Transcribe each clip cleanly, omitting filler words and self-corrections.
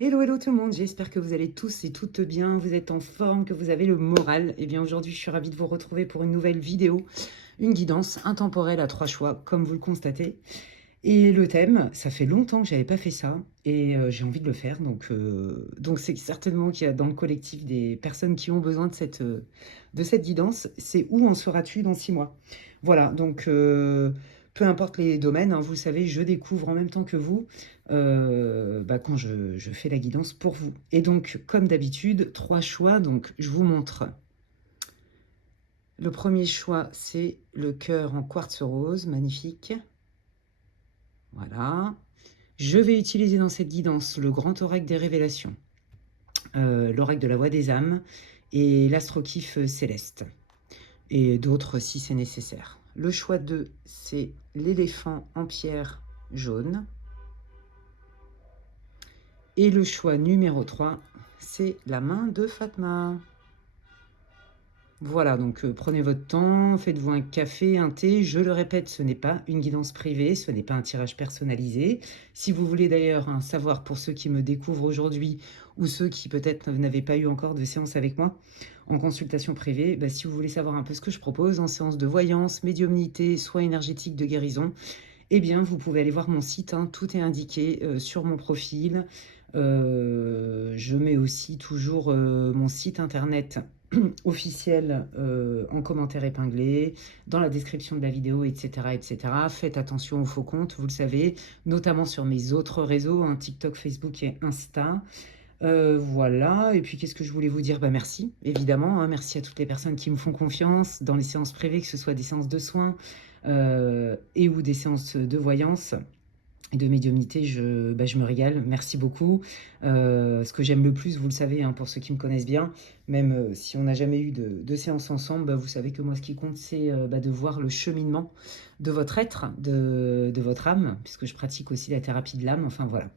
Hello, hello tout le monde, j'espère que vous allez tous et toutes bien, vous êtes en forme, que vous avez le moral. Et bien aujourd'hui, je suis ravie de vous retrouver pour une nouvelle vidéo, une guidance intemporelle à 3 choix, comme vous le constatez. Et le thème, ça fait longtemps que j'avais pas fait ça et j'ai envie de le faire. Donc c'est certainement qu'il y a dans le collectif des personnes qui ont besoin de cette guidance. C'est où en seras-tu dans 6 mois? Voilà, peu importe les domaines, hein, vous le savez, je découvre en même temps que vous quand je fais la guidance pour vous. Et donc, comme d'habitude, 3 choix. Donc, je vous montre. Le premier choix, c'est le cœur en quartz rose, magnifique. Voilà. Je vais utiliser dans cette guidance le grand oracle des révélations, l'oracle de la voix des âmes et l'astrokiff céleste, et d'autres si c'est nécessaire. Le choix 2, c'est l'éléphant en pierre jaune. Et le choix numéro 3, c'est la main de Fatma. Voilà, donc prenez votre temps, faites-vous un café, un thé. Je le répète, ce n'est pas une guidance privée, ce n'est pas un tirage personnalisé. Si vous voulez d'ailleurs savoir pour ceux qui me découvrent aujourd'hui ou ceux qui peut-être n'avaient pas eu encore de séance avec moi en consultation privée, si vous voulez savoir un peu ce que je propose en séance de voyance, médiumnité, soins énergétiques de guérison, eh bien vous pouvez aller voir mon site, hein, tout est indiqué sur mon profil. Je mets aussi toujours mon site internet officiel en commentaire épinglé, dans la description de la vidéo, etc., etc. Faites attention aux faux comptes, vous le savez, notamment sur mes autres réseaux, hein, TikTok, Facebook et Insta. Voilà, et puis qu'est-ce que je voulais vous dire? Merci, évidemment, hein, merci à toutes les personnes qui me font confiance dans les séances privées, que ce soit des séances de soins et ou des séances de voyance et de médiumnité, je me régale, merci beaucoup. Ce que j'aime le plus, vous le savez, hein, pour ceux qui me connaissent bien, même si on n'a jamais eu de séance ensemble, vous savez que moi, ce qui compte, c'est de voir le cheminement de votre être, de votre âme, puisque je pratique aussi la thérapie de l'âme, enfin voilà.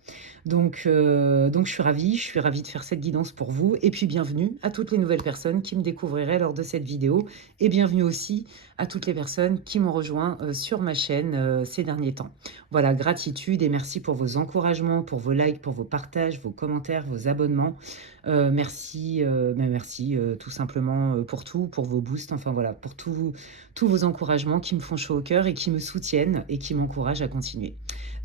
Donc je suis ravie de faire cette guidance pour vous, et puis bienvenue à toutes les nouvelles personnes qui me découvriraient lors de cette vidéo, et bienvenue aussi à toutes les personnes qui m'ont rejoint sur ma chaîne ces derniers temps. Voilà, gratitude et merci pour vos encouragements, pour vos likes, pour vos partages, vos commentaires, vos abonnements. Merci tout simplement pour tout, pour vos boosts, enfin voilà, pour tous vos encouragements qui me font chaud au cœur et qui me soutiennent et qui m'encouragent à continuer.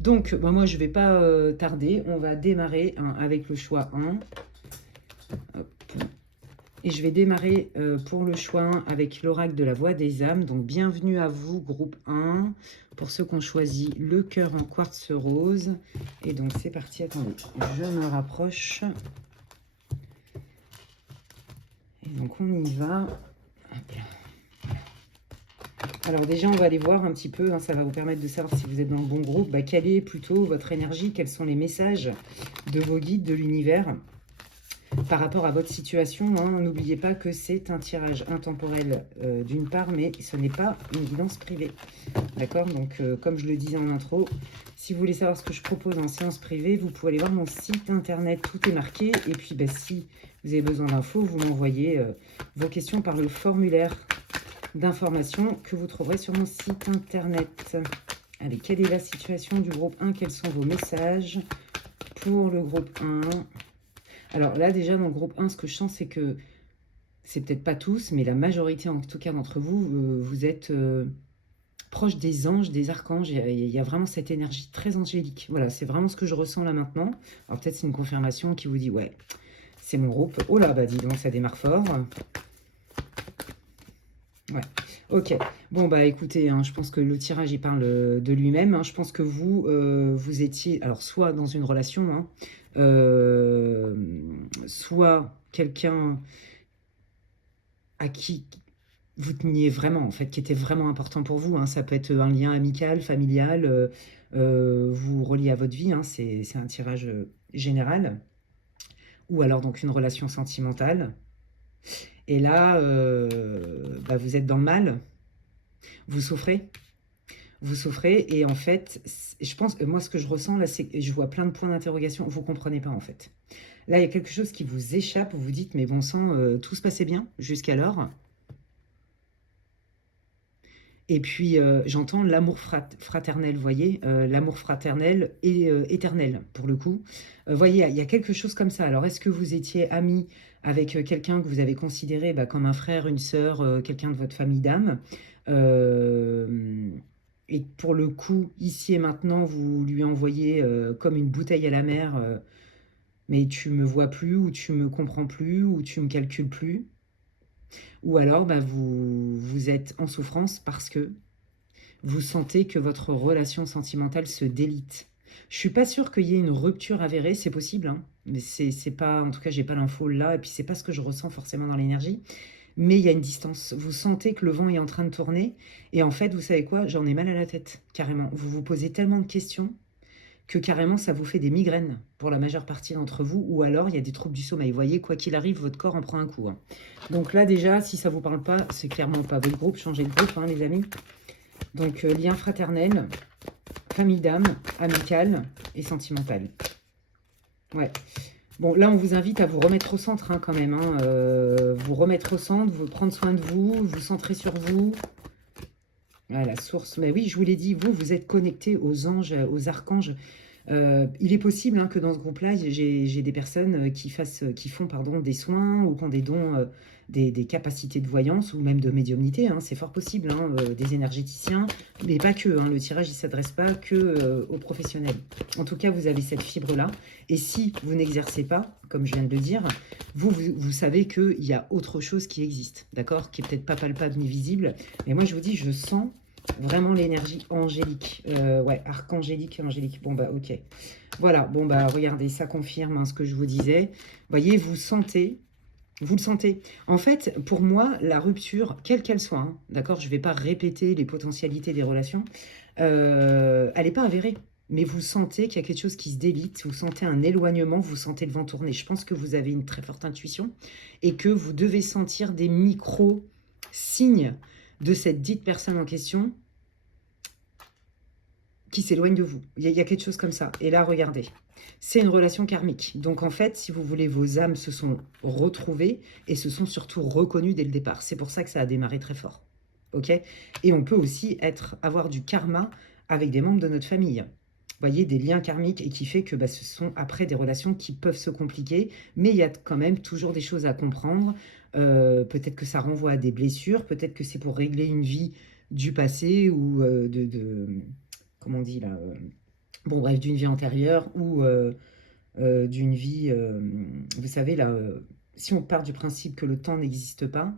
Donc, moi, je ne vais pas tarder, on va démarrer avec le choix 1. Hop. Et je vais démarrer pour le choix 1 avec l'oracle de la voix des âmes. Donc, bienvenue à vous, groupe 1, pour ceux qui ont choisi le cœur en quartz rose. Et donc, c'est parti. Attendez, je me rapproche. Et donc, on y va. Hop là. Alors déjà, on va aller voir un petit peu, hein, ça va vous permettre de savoir si vous êtes dans le bon groupe. Quelle est plutôt votre énergie? Quels sont les messages de vos guides, de l'univers par rapport à votre situation, hein? N'oubliez pas que c'est un tirage intemporel d'une part, mais ce n'est pas une guidance privée. D'accord? Donc, comme je le disais en intro, si vous voulez savoir ce que je propose en séance privée, vous pouvez aller voir mon site internet, tout est marqué. Et puis, si vous avez besoin d'infos, vous m'envoyez vos questions par le formulaire d'information que vous trouverez sur mon site internet. Allez, quelle est la situation du groupe 1? Quels sont vos messages pour le groupe 1? Alors là, déjà, dans le groupe 1, ce que je sens, c'est que, c'est peut-être pas tous, mais la majorité, en tout cas d'entre vous, vous êtes proche des anges, des archanges. Il y a vraiment cette énergie très angélique. Voilà, c'est vraiment ce que je ressens là maintenant. Alors peut-être c'est une confirmation qui vous dit, ouais, c'est mon groupe. Oh là, dis donc, ça démarre fort. Ouais, ok. Bon, écoutez, hein, je pense que le tirage, il parle de lui-même. Hein. Je pense que vous étiez, alors, soit dans une relation, hein, soit quelqu'un à qui vous teniez vraiment, en fait, qui était vraiment important pour vous. Hein. Ça peut être un lien amical, familial, vous relié à votre vie. Hein. C'est un tirage général. Ou alors, donc, une relation sentimentale. Et là, vous êtes dans le mal. Vous souffrez. Vous souffrez et en fait, je pense, moi ce que je ressens là, c'est que je vois plein de points d'interrogation, vous ne comprenez pas en fait. Là, il y a quelque chose qui vous échappe, vous vous dites, mais bon sang, tout se passait bien jusqu'alors. Et puis, j'entends l'amour fraternel, vous voyez, l'amour fraternel et éternel, pour le coup. Voyez, il y a quelque chose comme ça. Alors, est-ce que vous étiez amis avec quelqu'un que vous avez considéré bah, comme un frère, une sœur, quelqu'un de votre famille d'âme et pour le coup, ici et maintenant, vous lui envoyez comme une bouteille à la mer, mais tu me vois plus, ou tu me comprends plus, ou tu me calcules plus. Ou alors, bah, vous êtes en souffrance parce que vous sentez que votre relation sentimentale se délite. Je suis pas sûre qu'il y ait une rupture avérée, c'est possible, hein, mais c'est pas, en tout cas, j'ai pas l'info là, et puis c'est pas ce que je ressens forcément dans l'énergie, mais il y a une distance. Vous sentez que le vent est en train de tourner, et en fait, vous savez quoi, j'en ai mal à la tête, carrément. Vous vous posez tellement de questions que carrément ça vous fait des migraines pour la majeure partie d'entre vous, ou alors il y a des troubles du sommeil. Vous voyez, quoi qu'il arrive, votre corps en prend un coup, hein. Donc là, déjà, si ça vous parle pas, c'est clairement pas votre groupe, changez de groupe, hein, les amis. Donc, lien fraternel, famille d'âme, amical et sentimental. Ouais. Bon, là, on vous invite à vous remettre au centre, hein, quand même, hein. Vous remettre au centre, vous prendre soin de vous, vous centrer sur vous. Ah, la source. Mais oui, je vous l'ai dit, vous êtes connecté aux anges, aux archanges. Il est possible hein, que dans ce groupe-là, j'ai des personnes qui font pardon, des soins ou qui ont des dons, des capacités de voyance ou même de médiumnité. Hein, c'est fort possible, hein, des énergéticiens, mais pas que. Hein, le tirage, il ne s'adresse pas que aux professionnels. En tout cas, vous avez cette fibre-là. Et si vous n'exercez pas, comme je viens de le dire, vous savez qu'il y a autre chose qui existe, d'accord? Qui est peut-être pas palpable ni visible. Mais moi, je vous dis, je sens vraiment l'énergie angélique. Ouais, archangélique et angélique. Bon, bah, ok. Voilà, bon, bah, regardez, ça confirme hein, ce que je vous disais. Voyez, vous le sentez. En fait, pour moi, la rupture, quelle qu'elle soit, hein, d'accord, je ne vais pas répéter les potentialités des relations, elle n'est pas avérée. Mais vous sentez qu'il y a quelque chose qui se délite, vous sentez un éloignement, vous sentez le vent tourner. Je pense que vous avez une très forte intuition et que vous devez sentir des micro-signes de cette dite personne en question qui s'éloigne de vous. Il y a quelque chose comme ça. Et là, regardez, c'est une relation karmique. Donc en fait, si vous voulez, vos âmes se sont retrouvées et se sont surtout reconnues dès le départ. C'est pour ça que ça a démarré très fort. Ok. Et on peut aussi avoir du karma avec des membres de notre famille. Vous voyez, des liens karmiques et qui fait que bah, ce sont après des relations qui peuvent se compliquer, mais il y a quand même toujours des choses à comprendre. Peut-être que ça renvoie à des blessures, peut-être que c'est pour régler une vie du passé ou comment on dit là, bon bref, d'une vie antérieure ou d'une vie, vous savez là, si on part du principe que le temps n'existe pas,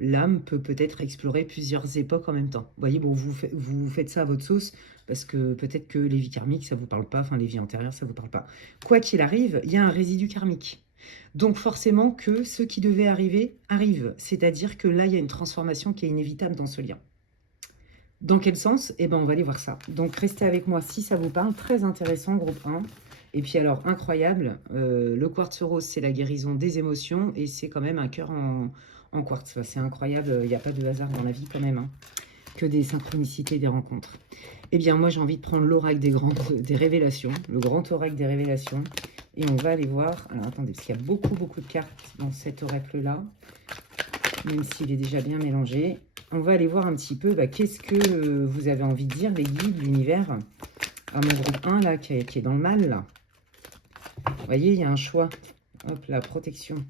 l'âme peut peut-être explorer plusieurs époques en même temps. Vous voyez, bon, vous faites ça à votre sauce, parce que peut-être que les vies karmiques, ça vous parle pas, enfin les vies antérieures, ça vous parle pas. Quoi qu'il arrive, il y a un résidu karmique. Donc forcément que ce qui devait arriver, arrive. C'est-à-dire que là, il y a une transformation qui est inévitable dans ce lien. Dans quel sens? Eh ben, on va aller voir ça. Donc, restez avec moi si ça vous parle. Très intéressant, groupe 1. Et puis alors, incroyable, le quartz rose, c'est la guérison des émotions et c'est quand même un cœur en quartz. Enfin, c'est incroyable, il n'y a pas de hasard dans la vie quand même, hein, que des synchronicités, des rencontres. Eh bien, moi, j'ai envie de prendre l'oracle des révélations, le grand oracle des révélations. Et on va aller voir... Alors, attendez, parce qu'il y a beaucoup, beaucoup de cartes dans cet oracle-là, même s'il est déjà bien mélangé. On va aller voir un petit peu qu'est-ce que vous avez envie de dire, les guides, l'univers, à mon groupe 1, là, qui est dans le mal, là. Vous voyez, il y a un choix. Hop, la protection.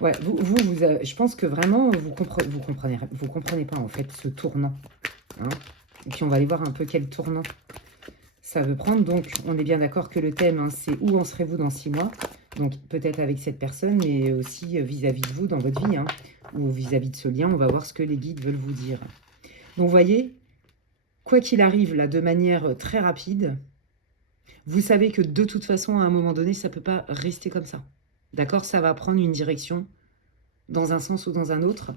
Ouais, je pense que vraiment, vous comprenez pas, en fait, ce tournant. Hein. Et puis, on va aller voir un peu quel tournant ça veut prendre. Donc, on est bien d'accord que le thème, hein, c'est où en serez-vous dans 6 mois? Donc, peut-être avec cette personne, mais aussi vis-à-vis de vous dans votre vie, hein, ou vis-à-vis de ce lien. On va voir ce que les guides veulent vous dire. Donc, vous voyez, quoi qu'il arrive, là, de manière très rapide, vous savez que de toute façon, à un moment donné, ça ne peut pas rester comme ça. D'accord? Ça va prendre une direction dans un sens ou dans un autre.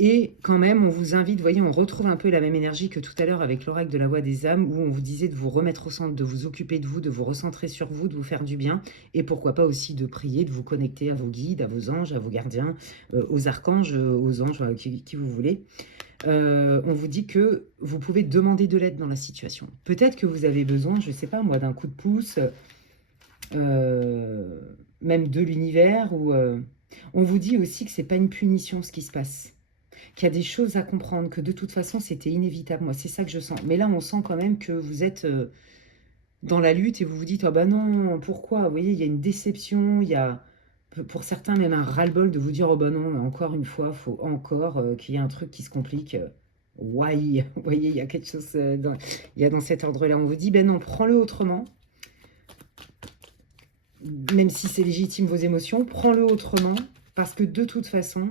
Et quand même, on vous invite, vous voyez, on retrouve un peu la même énergie que tout à l'heure avec l'oracle de la voix des âmes, où on vous disait de vous remettre au centre, de vous occuper de vous, de vous recentrer sur vous, de vous faire du bien, et pourquoi pas aussi de prier, de vous connecter à vos guides, à vos anges, à vos gardiens, aux archanges, aux anges, qui vous voulez. On vous dit que vous pouvez demander de l'aide dans la situation. Peut-être que vous avez besoin, je ne sais pas moi, d'un coup de pouce, même de l'univers, ou on vous dit aussi que ce n'est pas une punition ce qui se passe. qu'il y a des choses à comprendre, que de toute façon, c'était inévitable. Moi, c'est ça que je sens. Mais là, on sent quand même que vous êtes dans la lutte et vous vous dites, ah bah non, pourquoi? Vous voyez, il y a une déception, il y a pour certains même un ras-le-bol de vous dire, oh bah non, encore une fois, faut encore qu'il y ait un truc qui se complique. Why? Vous voyez, il y a quelque chose il y a dans cet ordre-là. On vous dit, ben non, prends-le autrement. Même si c'est légitime vos émotions, prends-le autrement. Parce que de toute façon,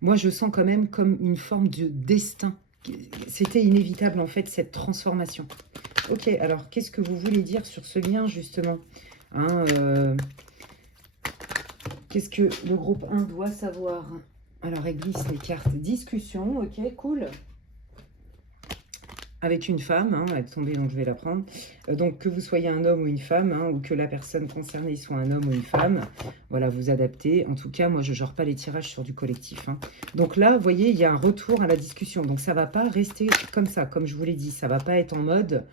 moi je sens quand même comme une forme de destin. C'était inévitable en fait cette transformation. Ok, alors qu'est-ce que vous voulez dire sur ce lien justement, hein, qu'est-ce que le groupe 1 doit savoir? Alors, elle glisse les cartes. Discussion, ok, cool. Avec une femme, hein, elle est tombée, donc je vais la prendre. Donc, que vous soyez un homme ou une femme, hein, ou que la personne concernée soit un homme ou une femme, voilà, vous adaptez. En tout cas, moi, je ne genre pas les tirages sur du collectif. Hein. Donc là, vous voyez, il y a un retour à la discussion. Donc, ça ne va pas rester comme ça, comme je vous l'ai dit. Ça ne va pas être en mode,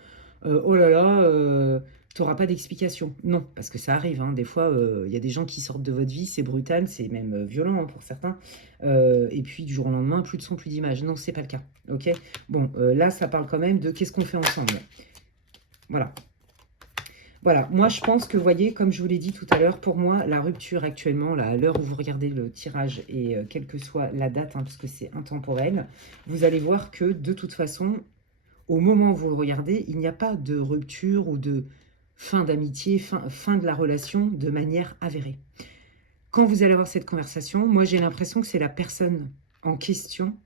oh là là, tu n'auras pas d'explication. Non, parce que ça arrive. Hein. Des fois, il y a des gens qui sortent de votre vie, c'est brutal, c'est même violent hein, pour certains. Et puis, du jour au lendemain, plus de son, plus d'image. Non, c'est pas le cas. Ok. Bon, là, ça parle quand même de qu'est-ce qu'on fait ensemble. Voilà. Voilà, moi je pense que, vous voyez, comme je vous l'ai dit tout à l'heure, pour moi, la rupture actuellement, là, à l'heure où vous regardez le tirage, et quelle que soit la date, hein, parce que c'est intemporel, vous allez voir que, de toute façon, au moment où vous le regardez, il n'y a pas de rupture ou de fin d'amitié, fin de la relation de manière avérée. Quand vous allez avoir cette conversation, moi j'ai l'impression que c'est la personne en question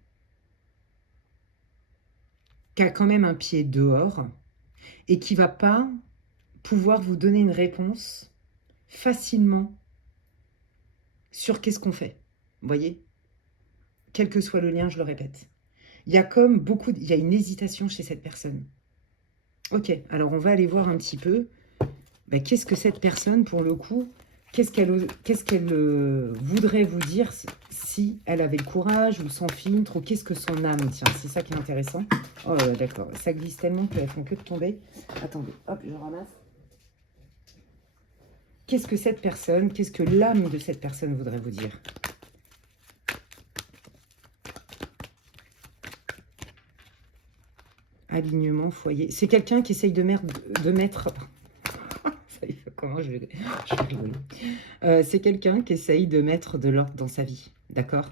qui a quand même un pied dehors et qui ne va pas pouvoir vous donner une réponse facilement sur qu'est-ce qu'on fait. Vous voyez? Quel que soit le lien, je le répète. Il y a comme il y a une hésitation chez cette personne. Ok, alors on va aller voir un petit peu ben, qu'est-ce que cette personne, pour le coup, qu'est-ce qu'elle voudrait vous dire si elle avait le courage ou sans filtre, ou qu'est-ce que son âme, tiens, c'est ça qui est intéressant. Oh d'accord, ça glisse tellement qu'elles font que de tomber. Attendez, hop, je ramasse. Qu'est-ce que cette personne, qu'est-ce que l'âme de cette personne voudrait vous dire? Alignement, foyer. C'est quelqu'un qui essaye de mettre... Comment je vais rigoler. C'est quelqu'un qui essaye de mettre de l'ordre dans sa vie, d'accord?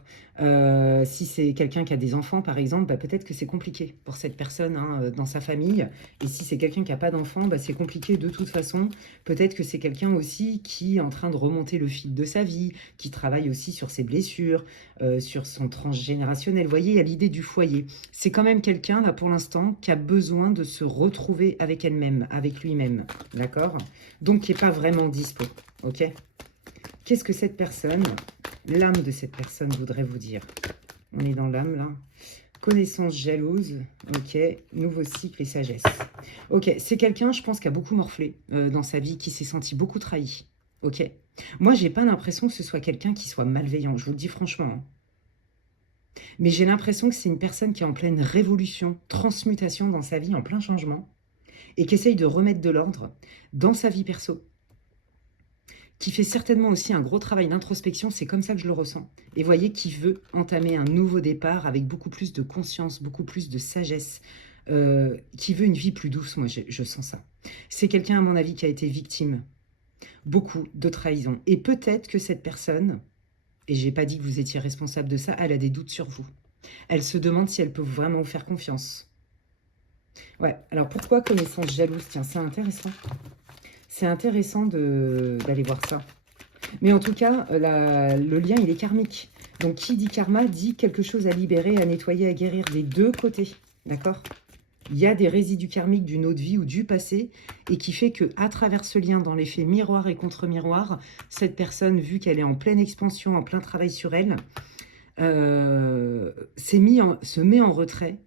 Si c'est quelqu'un qui a des enfants, par exemple, bah, peut-être que c'est compliqué pour cette personne hein, dans sa famille. Et si c'est quelqu'un qui n'a pas d'enfants, bah, c'est compliqué de toute façon. Peut-être que c'est quelqu'un aussi qui est en train de remonter le fil de sa vie, qui travaille aussi sur ses blessures, sur son transgénérationnel. Vous voyez, il y a l'idée du foyer. C'est quand même quelqu'un, là, pour l'instant, qui a besoin de se retrouver avec elle-même, avec lui-même, d'accord? Donc, qui n'est pas vraiment dispo, ok? Qu'est-ce que cette personne, l'âme de cette personne voudrait vous dire? On est dans l'âme, là. Connaissance jalouse, ok. Nouveau cycle et sagesse. Ok, c'est quelqu'un, je pense, qui a beaucoup morflé dans sa vie, qui s'est senti beaucoup trahi, ok. Moi, j'ai pas l'impression que ce soit quelqu'un qui soit malveillant, je vous le dis franchement. Hein. Mais j'ai l'impression que c'est une personne qui est en pleine révolution, transmutation dans sa vie, en plein changement, et qui essaye de remettre de l'ordre dans sa vie perso, qui fait certainement aussi un gros travail d'introspection, c'est comme ça que je le ressens. Et voyez, qui veut entamer un nouveau départ avec beaucoup plus de conscience, beaucoup plus de sagesse, qui veut une vie plus douce, moi je sens ça. C'est quelqu'un, à mon avis, qui a été victime, beaucoup de trahison. Et peut-être que cette personne, et j'ai pas dit que vous étiez responsable de ça, elle a des doutes sur vous. Elle se demande si elle peut vraiment vous faire confiance. Ouais, alors pourquoi connaissance jalouse? Tiens, c'est intéressant. C'est intéressant d'aller voir ça. Mais en tout cas, le lien, il est karmique. Donc, qui dit karma dit quelque chose à libérer, à nettoyer, à guérir des deux côtés. D'accord? Il y a des résidus karmiques d'une autre vie ou du passé et qui fait qu'à travers ce lien, dans l'effet miroir et contre-miroir, cette personne, vu qu'elle est en pleine expansion, en plein travail sur elle, se met en retrait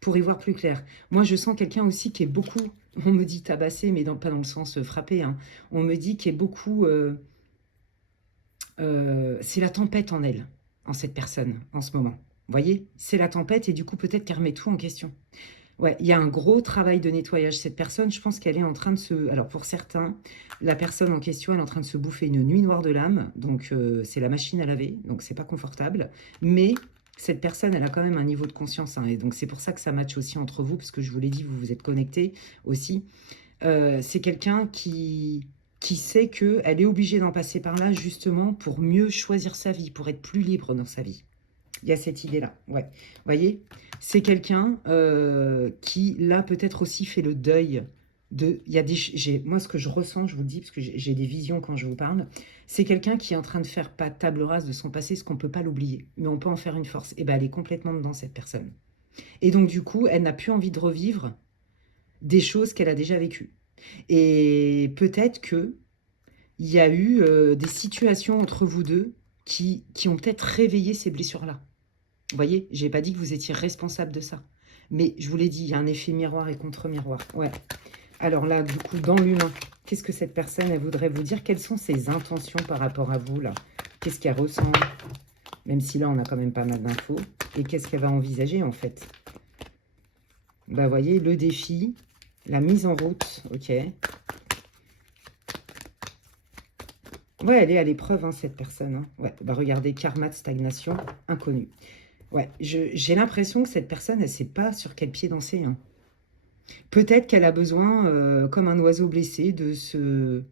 pour y voir plus clair. Moi, je sens quelqu'un aussi qui est beaucoup, on me dit tabassé, mais pas dans le sens frappé, hein. On me dit qu'il est beaucoup... c'est la tempête en elle, en cette personne, en ce moment. Vous voyez? C'est la tempête et du coup, peut-être qu'elle remet tout en question. Ouais, il y a un gros travail de nettoyage. Cette personne, je pense qu'elle est en train de se... Alors, pour certains, la personne en question, elle est en train de se bouffer une nuit noire de l'âme. Donc, c'est la machine à laver. Donc, c'est pas confortable. Mais Cette personne, elle a quand même un niveau de conscience, hein, et donc c'est pour ça que ça match aussi entre vous, parce que je vous l'ai dit, vous vous êtes connectés aussi. C'est quelqu'un qui sait qu'elle est obligée d'en passer par là, justement, pour mieux choisir sa vie, pour être plus libre dans sa vie. Il y a cette idée-là, ouais. Vous voyez, c'est quelqu'un qui, là, peut-être aussi fait le deuil de... Il y a moi, ce que je ressens, je vous le dis, parce que j'ai des visions quand je vous parle, c'est quelqu'un qui est en train de faire pas table rase de son passé, ce qu'on ne peut pas l'oublier, mais on peut en faire une force. Et bien, elle est complètement dedans, cette personne. Et donc, du coup, elle n'a plus envie de revivre des choses qu'elle a déjà vécues. Et peut-être que il y a eu des situations entre vous deux qui ont peut-être réveillé ces blessures-là. Vous voyez, j'ai pas dit que vous étiez responsable de ça. Mais je vous l'ai dit, il y a un effet miroir et contre-miroir. Ouais. Alors là, du coup, dans l'humain, qu'est-ce que cette personne, elle voudrait vous dire? Quelles sont ses intentions par rapport à vous, là? Qu'est-ce qu'elle ressent? Même si là, on a quand même pas mal d'infos. Et qu'est-ce qu'elle va envisager, en fait? Bah, vous voyez, le défi, la mise en route, ok. Ouais, elle est à l'épreuve, hein, cette personne. Hein. Ouais, bah regardez, karma de stagnation, inconnu. Ouais, j'ai l'impression que cette personne, elle ne sait pas sur quel pied danser. Hein. Peut-être qu'elle a besoin, comme un oiseau blessé, de se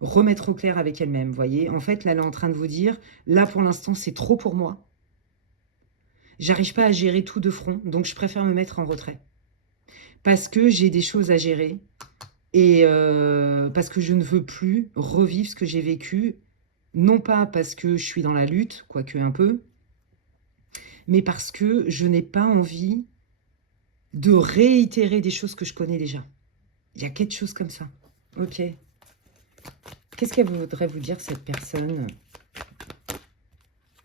remettre au clair avec elle-même, vous voyez. En fait, là, elle est en train de vous dire, là, pour l'instant, c'est trop pour moi. J'arrive pas à gérer tout de front, donc je préfère me mettre en retrait. Parce que j'ai des choses à gérer et parce que je ne veux plus revivre ce que j'ai vécu, non pas parce que je suis dans la lutte, quoique un peu, mais parce que je n'ai pas envie de réitérer des choses que je connais déjà. Il y a quelque chose comme ça. Ok. Qu'est-ce qu'elle voudrait vous dire, cette personne?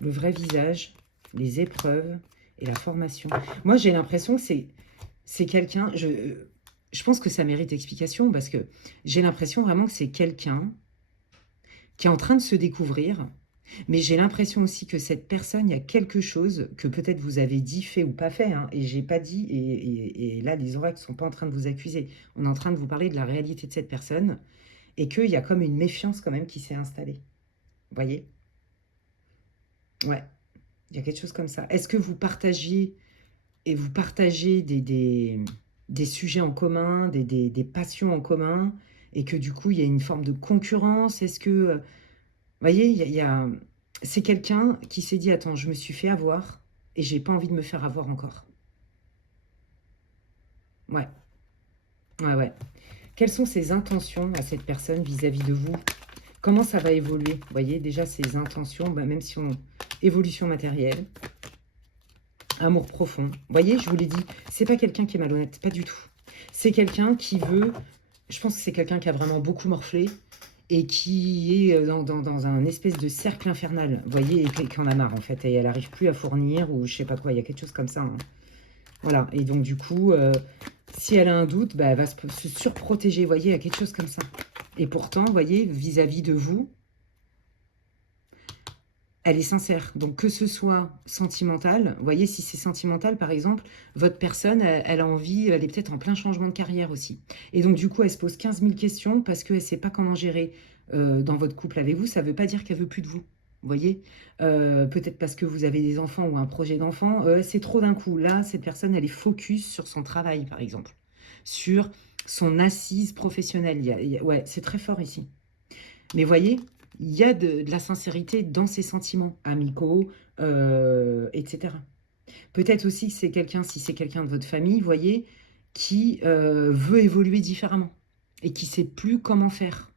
Le vrai visage, les épreuves et la formation. Moi, j'ai l'impression que c'est quelqu'un... Je pense que ça mérite explication parce que j'ai l'impression vraiment que c'est quelqu'un qui est en train de se découvrir. Mais j'ai l'impression aussi que cette personne, il y a quelque chose que peut-être vous avez dit, fait ou pas fait. Hein, et j'ai pas dit, et là, les oracles ne sont pas en train de vous accuser. On est en train de vous parler de la réalité de cette personne et qu'il y a comme une méfiance quand même qui s'est installée. Vous voyez? Ouais, il y a quelque chose comme ça. Est-ce que vous partagiez et vous partagez des sujets en commun, des passions en commun, et que du coup, il y a une forme de concurrence? Est-ce que... vous voyez, c'est quelqu'un qui s'est dit, attends, je me suis fait avoir, et j'ai pas envie de me faire avoir encore. Ouais, ouais, ouais. Quelles sont ses intentions à cette personne vis-à-vis de vous? Comment ça va évoluer? Vous voyez, déjà, ses intentions, bah, même si on... Évolution matérielle, amour profond. Vous voyez, je vous l'ai dit, c'est pas quelqu'un qui est malhonnête, pas du tout. C'est quelqu'un qui veut... Je pense que c'est quelqu'un qui a vraiment beaucoup morflé et qui est dans un espèce de cercle infernal, vous voyez, et qui en a marre, en fait, et elle n'arrive plus à fournir, ou je sais pas quoi, il y a quelque chose comme ça. Hein. Voilà, et donc, du coup, si elle a un doute, bah, elle va se surprotéger, vous voyez, il y a quelque chose comme ça. Et pourtant, vous voyez, vis-à-vis de vous, elle est sincère. Donc, que ce soit sentimental, vous voyez, si c'est sentimental, par exemple, votre personne, elle a envie, elle est peut-être en plein changement de carrière aussi. Et donc, du coup, elle se pose 15 000 questions parce qu'elle ne sait pas comment gérer dans votre couple avec vous. Ça ne veut pas dire qu'elle veut plus de vous. Vous voyez, peut-être parce que vous avez des enfants ou un projet d'enfant, c'est trop d'un coup. Là, cette personne, elle est focus sur son travail, par exemple, sur son assise professionnelle. Ouais, c'est très fort ici. Mais voyez, il y a de la sincérité dans ses sentiments amicaux, etc. Peut-être aussi que c'est quelqu'un, si c'est quelqu'un de votre famille, voyez, qui veut évoluer différemment et qui ne sait plus comment faire,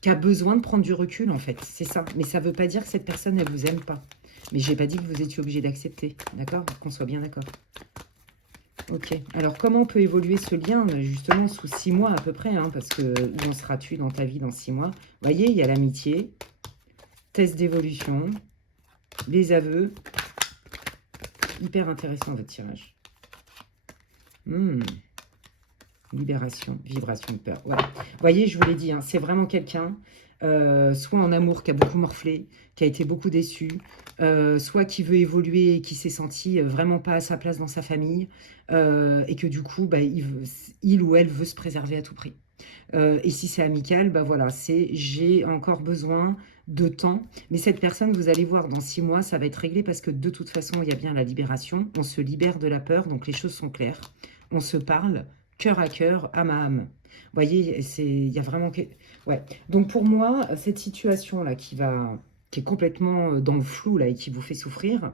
qui a besoin de prendre du recul, en fait. C'est ça. Mais ça ne veut pas dire que cette personne, elle ne vous aime pas. Mais je n'ai pas dit que vous étiez obligé d'accepter, d'accord? Qu'on soit bien d'accord. Ok. Alors, comment on peut évoluer ce lien, justement, sous 6 mois à peu près, hein, parce que où en seras-tu dans ta vie dans 6 mois? Vous voyez, il y a l'amitié, test d'évolution, les aveux. Hyper intéressant, votre tirage. Libération, vibration de peur. Ouais. Vous voyez, je vous l'ai dit, hein, c'est vraiment quelqu'un, soit en amour, qui a beaucoup morflé, qui a été beaucoup déçu, soit qui veut évoluer et qui s'est senti vraiment pas à sa place dans sa famille, et que du coup, bah, il ou elle veut se préserver à tout prix. Et si c'est amical, bah voilà, c'est j'ai encore besoin de temps. Mais cette personne, vous allez voir, dans 6 mois, ça va être réglé parce que de toute façon, il y a bien la libération. On se libère de la peur, donc les choses sont claires. On se parle, cœur à cœur, âme à âme. Vous voyez, il y a vraiment... Ouais. Donc pour moi, cette situation-là qui est complètement dans le flou là, et qui vous fait souffrir,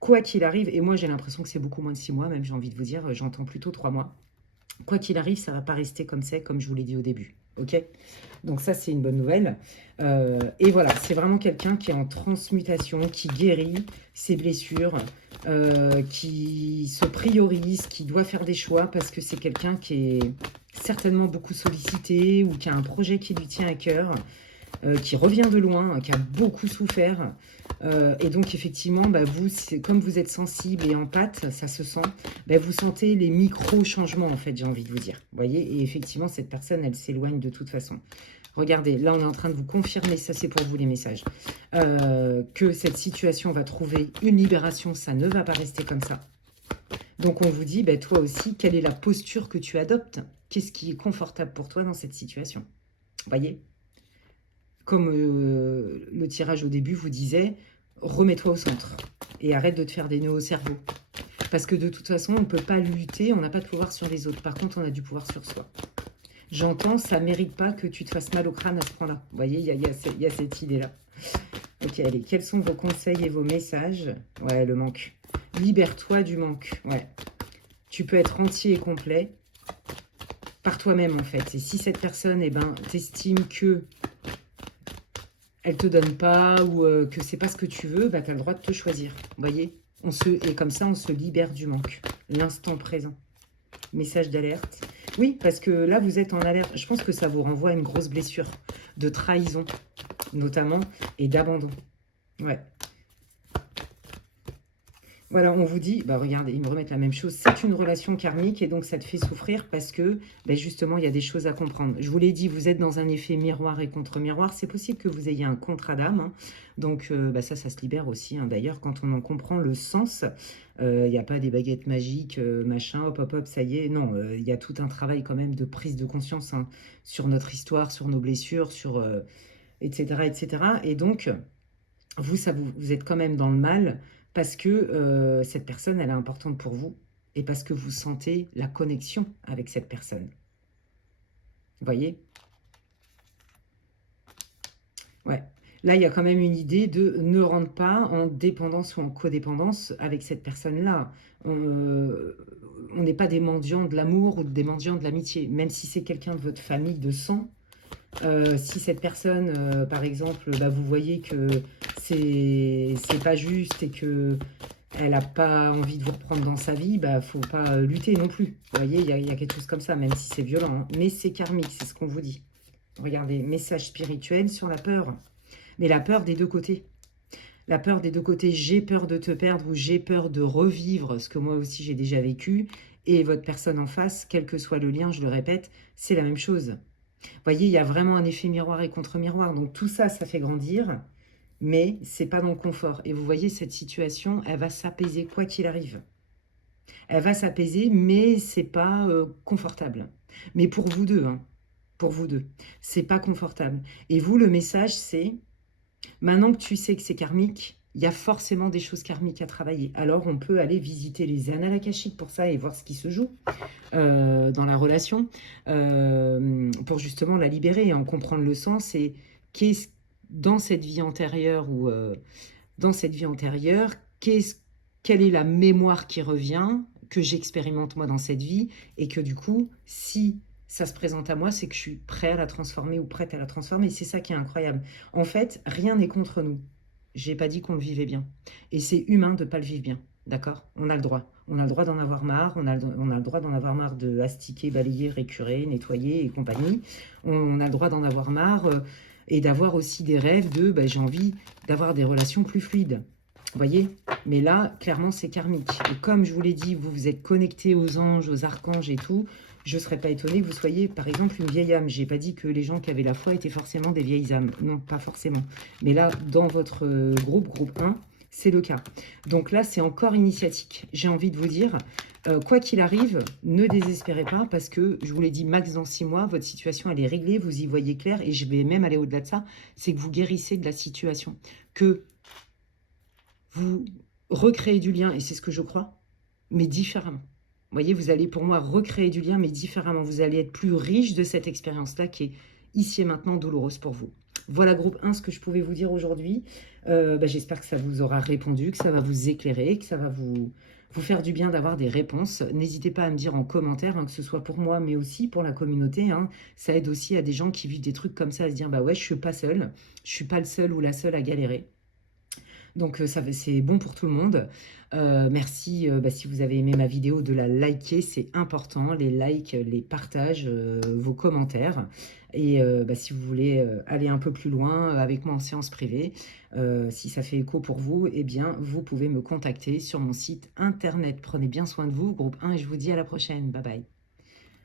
quoi qu'il arrive, et moi j'ai l'impression que c'est beaucoup moins de 6 mois, même j'ai envie de vous dire, j'entends plutôt 3 mois. Quoi qu'il arrive, ça ne va pas rester comme c'est, comme je vous l'ai dit au début. Ok? Donc ça, c'est une bonne nouvelle. Et voilà, c'est vraiment quelqu'un qui est en transmutation, qui guérit ses blessures, qui se priorise, qui doit faire des choix parce que c'est quelqu'un qui est certainement beaucoup sollicité ou qui a un projet qui lui tient à cœur, qui revient de loin, qui a beaucoup souffert. Et donc, effectivement, bah, vous, comme vous êtes sensible et empathe, ça se sent, bah, vous sentez les micro-changements, en fait, j'ai envie de vous dire. Vous voyez? Et effectivement, cette personne, elle s'éloigne de toute façon. Regardez, là, on est en train de vous confirmer, ça c'est pour vous les messages, que cette situation va trouver une libération, ça ne va pas rester comme ça. Donc, on vous dit, bah, toi aussi, quelle est la posture que tu adoptes? Qu'est-ce qui est confortable pour toi dans cette situation? Vous voyez? Comme le tirage au début vous disait, remets-toi au centre et arrête de te faire des nœuds au cerveau. Parce que de toute façon, on ne peut pas lutter, on n'a pas de pouvoir sur les autres. Par contre, on a du pouvoir sur soi. J'entends, ça ne mérite pas que tu te fasses mal au crâne à ce point-là. Vous voyez, il y a cette idée-là. Ok, allez, quels sont vos conseils et vos messages? Ouais, le manque. Libère-toi du manque. Ouais. Tu peux être entier et complet par toi-même, en fait. Et si cette personne, eh ben, t'estime que elle te donne pas ou que c'est pas ce que tu veux, bah, tu as le droit de te choisir. Vous voyez? Et comme ça, on se libère du manque. L'instant présent. Message d'alerte. Oui, parce que là, vous êtes en alerte. Je pense que ça vous renvoie à une grosse blessure de trahison, notamment, et d'abandon. Ouais. Voilà, on vous dit, bah regardez, ils me remettent la même chose. C'est une relation karmique et donc ça te fait souffrir parce que bah justement, il y a des choses à comprendre. Je vous l'ai dit, vous êtes dans un effet miroir et contre-miroir. C'est possible que vous ayez un contrat d'âme. Hein. Donc bah ça se libère aussi. Hein. D'ailleurs, quand on en comprend le sens, il n'y a pas des baguettes magiques, machin, hop, hop, hop, ça y est. Non, il y a tout un travail quand même de prise de conscience hein, sur notre histoire, sur nos blessures, sur etc., etc. Et donc... vous êtes quand même dans le mal parce que cette personne, elle est importante pour vous et parce que vous sentez la connexion avec cette personne. Vous voyez? Ouais. Là, il y a quand même une idée de ne rentre pas en dépendance ou en codépendance avec cette personne-là. On n'est pas des mendiants de l'amour ou des mendiants de l'amitié. Même si c'est quelqu'un de votre famille de sang, si cette personne, par exemple, bah, vous voyez que c'est pas juste et que elle n'a pas envie de vous reprendre dans sa vie, bah faut pas lutter non plus. Vous voyez, il y a quelque chose comme ça, même si c'est violent. Hein. Mais c'est karmique, c'est ce qu'on vous dit. Regardez, message spirituel sur la peur. Mais la peur des deux côtés. La peur des deux côtés, j'ai peur de te perdre ou j'ai peur de revivre ce que moi aussi j'ai déjà vécu. Et votre personne en face, quel que soit le lien, je le répète, c'est la même chose. Vous voyez, il y a vraiment un effet miroir et contre-miroir. Donc tout ça, ça fait grandir, mais c'est pas dans le confort. Et vous voyez, cette situation, elle va s'apaiser quoi qu'il arrive. Elle va s'apaiser, mais c'est pas confortable. Mais pour vous deux, hein, pour vous deux, c'est pas confortable. Et vous, le message, c'est, maintenant que tu sais que c'est karmique, il y a forcément des choses karmiques à travailler. Alors, on peut aller visiter les annales akashiques pour ça et voir ce qui se joue dans la relation pour justement la libérer et en comprendre le sens et qu'est-ce dans cette vie antérieure ou dans cette vie antérieure, quelle est la mémoire qui revient que j'expérimente moi dans cette vie et que du coup, si ça se présente à moi, c'est que je suis prêt à la transformer ou prête à la transformer. Et c'est ça qui est incroyable. En fait, rien n'est contre nous. J'ai pas dit qu'on le vivait bien. Et c'est humain de pas le vivre bien. D'accord? On a le droit. On a le droit d'en avoir marre. On a le droit d'en avoir marre de astiquer, balayer, récurer, nettoyer et compagnie. On a le droit d'en avoir marre et d'avoir aussi des rêves de j'ai envie d'avoir des relations plus fluides. Vous voyez? Mais là, clairement, c'est karmique. Et comme je vous l'ai dit, vous vous êtes connecté aux anges, aux archanges et tout. Je ne serais pas étonnée que vous soyez, par exemple, une vieille âme. Je n'ai pas dit que les gens qui avaient la foi étaient forcément des vieilles âmes. Non, pas forcément. Mais là, dans votre groupe 1, c'est le cas. Donc là, c'est encore initiatique. J'ai envie de vous dire, quoi qu'il arrive, ne désespérez pas parce que, je vous l'ai dit, max dans 6 mois, votre situation, elle est réglée, vous y voyez clair et je vais même aller au-delà de ça, c'est que vous guérissez de la situation, que vous recréez du lien, et c'est ce que je crois, mais différemment. Vous voyez, vous allez pour moi recréer du lien, mais différemment. Vous allez être plus riche de cette expérience-là qui est ici et maintenant douloureuse pour vous. Voilà, groupe 1, ce que je pouvais vous dire aujourd'hui. J'espère que ça vous aura répondu, que ça va vous éclairer, que ça va vous faire du bien d'avoir des réponses. N'hésitez pas à me dire en commentaire, hein, que ce soit pour moi, mais aussi pour la communauté. Hein. Ça aide aussi à des gens qui vivent des trucs comme ça, à se dire, bah ouais, je suis pas seul, je suis pas le seul ou la seule à galérer. Donc c'est bon pour tout le monde. Merci, si vous avez aimé ma vidéo, de la liker, c'est important. Les likes, les partages, vos commentaires. Et si vous voulez aller un peu plus loin avec moi en séance privée, si ça fait écho pour vous, eh bien, vous pouvez me contacter sur mon site internet. Prenez bien soin de vous, groupe 1, et je vous dis à la prochaine. Bye bye.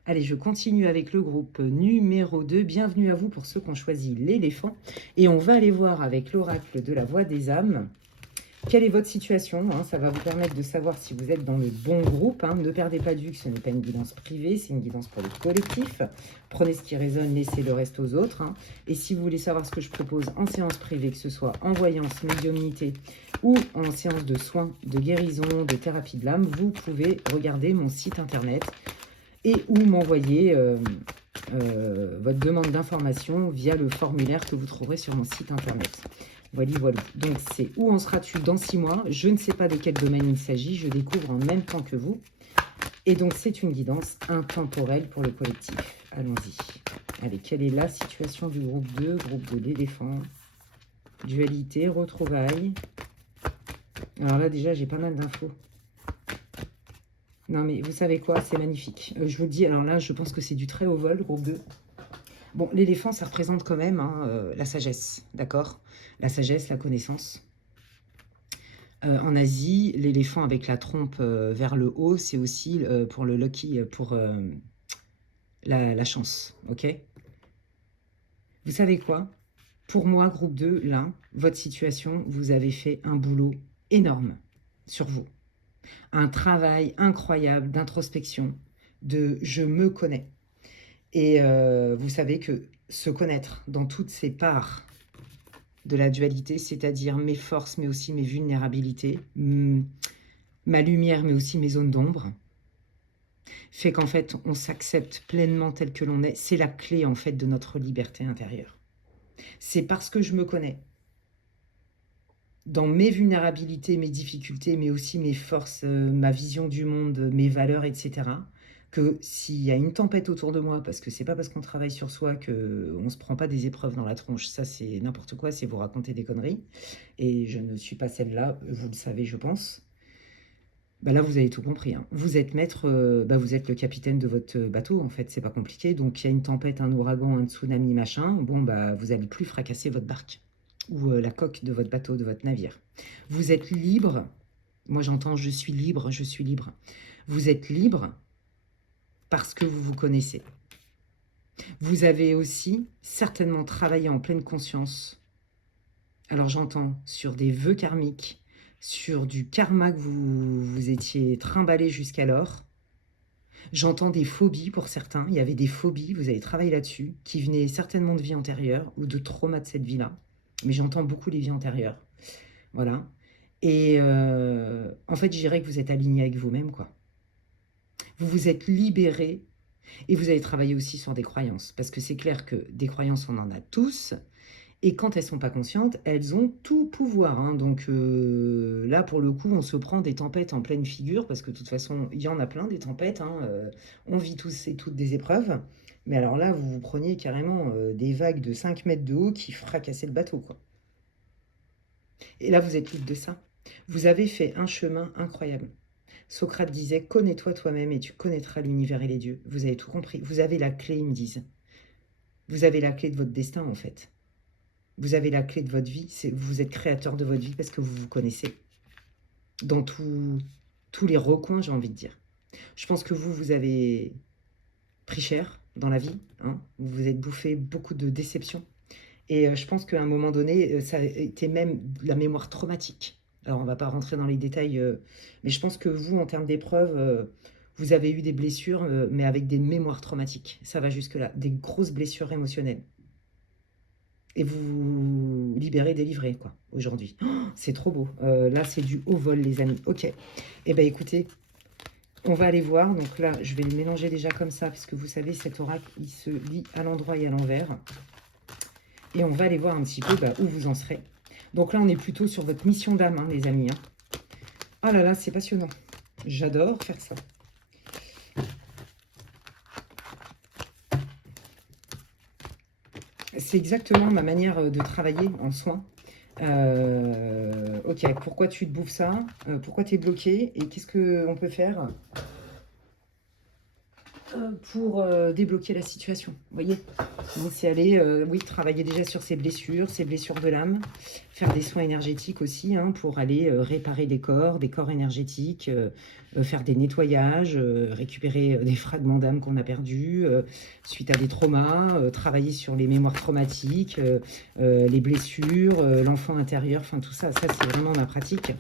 Allez, je continue avec le groupe numéro 2. Bienvenue à vous pour ceux qui ont choisi l'éléphant. Et on va aller voir avec l'oracle de la voix des âmes quelle est votre situation, hein. Ça va vous permettre de savoir si vous êtes dans le bon groupe. Hein. Ne perdez pas de vue que ce n'est pas une guidance privée, c'est une guidance pour le collectif. Prenez ce qui résonne, laissez le reste aux autres. Hein. Et si vous voulez savoir ce que je propose en séance privée, que ce soit en voyance, médiumnité ou en séance de soins, de guérison, de thérapie de l'âme, vous pouvez regarder mon site internet et ou m'envoyer votre demande d'information via le formulaire que vous trouverez sur mon site internet. Voilà, voilà. Donc, c'est où en seras-tu dans 6 mois? Je ne sais pas de quel domaine il s'agit. Je découvre en même temps que vous. Et donc, c'est une guidance intemporelle pour le collectif. Allons-y. Allez, quelle est la situation du groupe 2, groupe de l'éléphant? Dualité, retrouvailles. Alors là, déjà, j'ai pas mal d'infos. Non, mais vous savez quoi? C'est magnifique. Je vous le dis, alors là, je pense que c'est du très haut vol, groupe 2. Bon, l'éléphant, ça représente quand même la sagesse, d'accord? La sagesse, la connaissance. En Asie, l'éléphant avec la trompe vers le haut, c'est aussi pour le lucky, pour la chance, ok? Vous savez quoi? Pour moi, groupe 2, là, votre situation, vous avez fait un boulot énorme sur vous. Un travail incroyable d'introspection, de « je me connais ». Et vous savez que se connaître dans toutes ses parts de la dualité, c'est-à-dire mes forces, mais aussi mes vulnérabilités, ma lumière, mais aussi mes zones d'ombre, fait qu'en fait, on s'accepte pleinement tel que l'on est. C'est la clé, en fait, de notre liberté intérieure. C'est parce que je me connais, dans mes vulnérabilités, mes difficultés, mais aussi mes forces, ma vision du monde, mes valeurs, etc., que s'il y a une tempête autour de moi, parce que c'est pas parce qu'on travaille sur soi qu'on ne se prend pas des épreuves dans la tronche, ça c'est n'importe quoi, c'est vous raconter des conneries, et je ne suis pas celle-là, vous le savez je pense. Bah là vous avez tout compris, hein. Vous êtes maître, vous êtes le capitaine de votre bateau, en fait, c'est pas compliqué, donc il y a une tempête, un ouragan, un tsunami, machin, bon vous allez plus fracasser votre barque, ou la coque de votre bateau, de votre navire. Vous êtes libre, moi j'entends je suis libre, je suis libre. Vous êtes libre parce que vous vous connaissez. Vous avez aussi certainement travaillé en pleine conscience. Alors j'entends sur des vœux karmiques, sur du karma que vous étiez trimballé jusqu'alors. J'entends des phobies pour certains. Il y avait des phobies, vous avez travaillé là-dessus, qui venaient certainement de vie antérieure ou de trauma de cette vie-là. Mais j'entends beaucoup les vies antérieures. Voilà. Et en fait, je dirais que vous êtes aligné avec vous-même, quoi. Vous vous êtes libéré et vous avez travaillé aussi sur des croyances. Parce que c'est clair que des croyances, on en a tous. Et quand elles ne sont pas conscientes, elles ont tout pouvoir. Hein. Donc là, pour le coup, on se prend des tempêtes en pleine figure, parce que de toute façon, il y en a plein des tempêtes. Hein. On vit tous et toutes des épreuves. Mais alors là, vous vous preniez carrément des vagues de 5 mètres de haut qui fracassaient le bateau, quoi. Et là, vous êtes libre de ça. Vous avez fait un chemin incroyable. Socrate disait « Connais-toi toi-même et tu connaîtras l'univers et les dieux ». Vous avez tout compris. Vous avez la clé, ils me disent. Vous avez la clé de votre destin, en fait. Vous avez la clé de votre vie. Vous êtes créateur de votre vie parce que vous vous connaissez. Dans tous les recoins, j'ai envie de dire. Je pense que vous avez pris cher dans la vie. Hein. Vous vous êtes bouffé beaucoup de déceptions. Et je pense qu'à un moment donné, ça a été même la mémoire traumatique. Alors, on va pas rentrer dans les détails, mais je pense que vous, en termes d'épreuves, vous avez eu des blessures, mais avec des mémoires traumatiques. Ça va jusque-là, des grosses blessures émotionnelles. Et vous vous libérez, délivré, quoi, aujourd'hui. Oh, c'est trop beau. Là, c'est du haut vol, les amis. Ok. Eh bien, écoutez, on va aller voir. Donc là, je vais le mélanger déjà comme ça, parce que vous savez, cet oracle, il se lit à l'endroit et à l'envers. Et on va aller voir un petit peu où vous en serez. Donc là, on est plutôt sur votre mission d'âme, hein, les amis. Hein. Oh là là, c'est passionnant. J'adore faire ça. C'est exactement ma manière de travailler en soins. Ok, pourquoi tu te bouffes ça? Pourquoi tu es bloqué? Et qu'est-ce qu'on peut faire pour débloquer la situation? Vous voyez? Donc c'est aller, oui, travailler déjà sur ses blessures de l'âme, faire des soins énergétiques aussi, hein, pour aller réparer des corps énergétiques, faire des nettoyages, récupérer des fragments d'âme qu'on a perdus suite à des traumas, travailler sur les mémoires traumatiques, les blessures, l'enfant intérieur, enfin tout ça, ça c'est vraiment ma pratique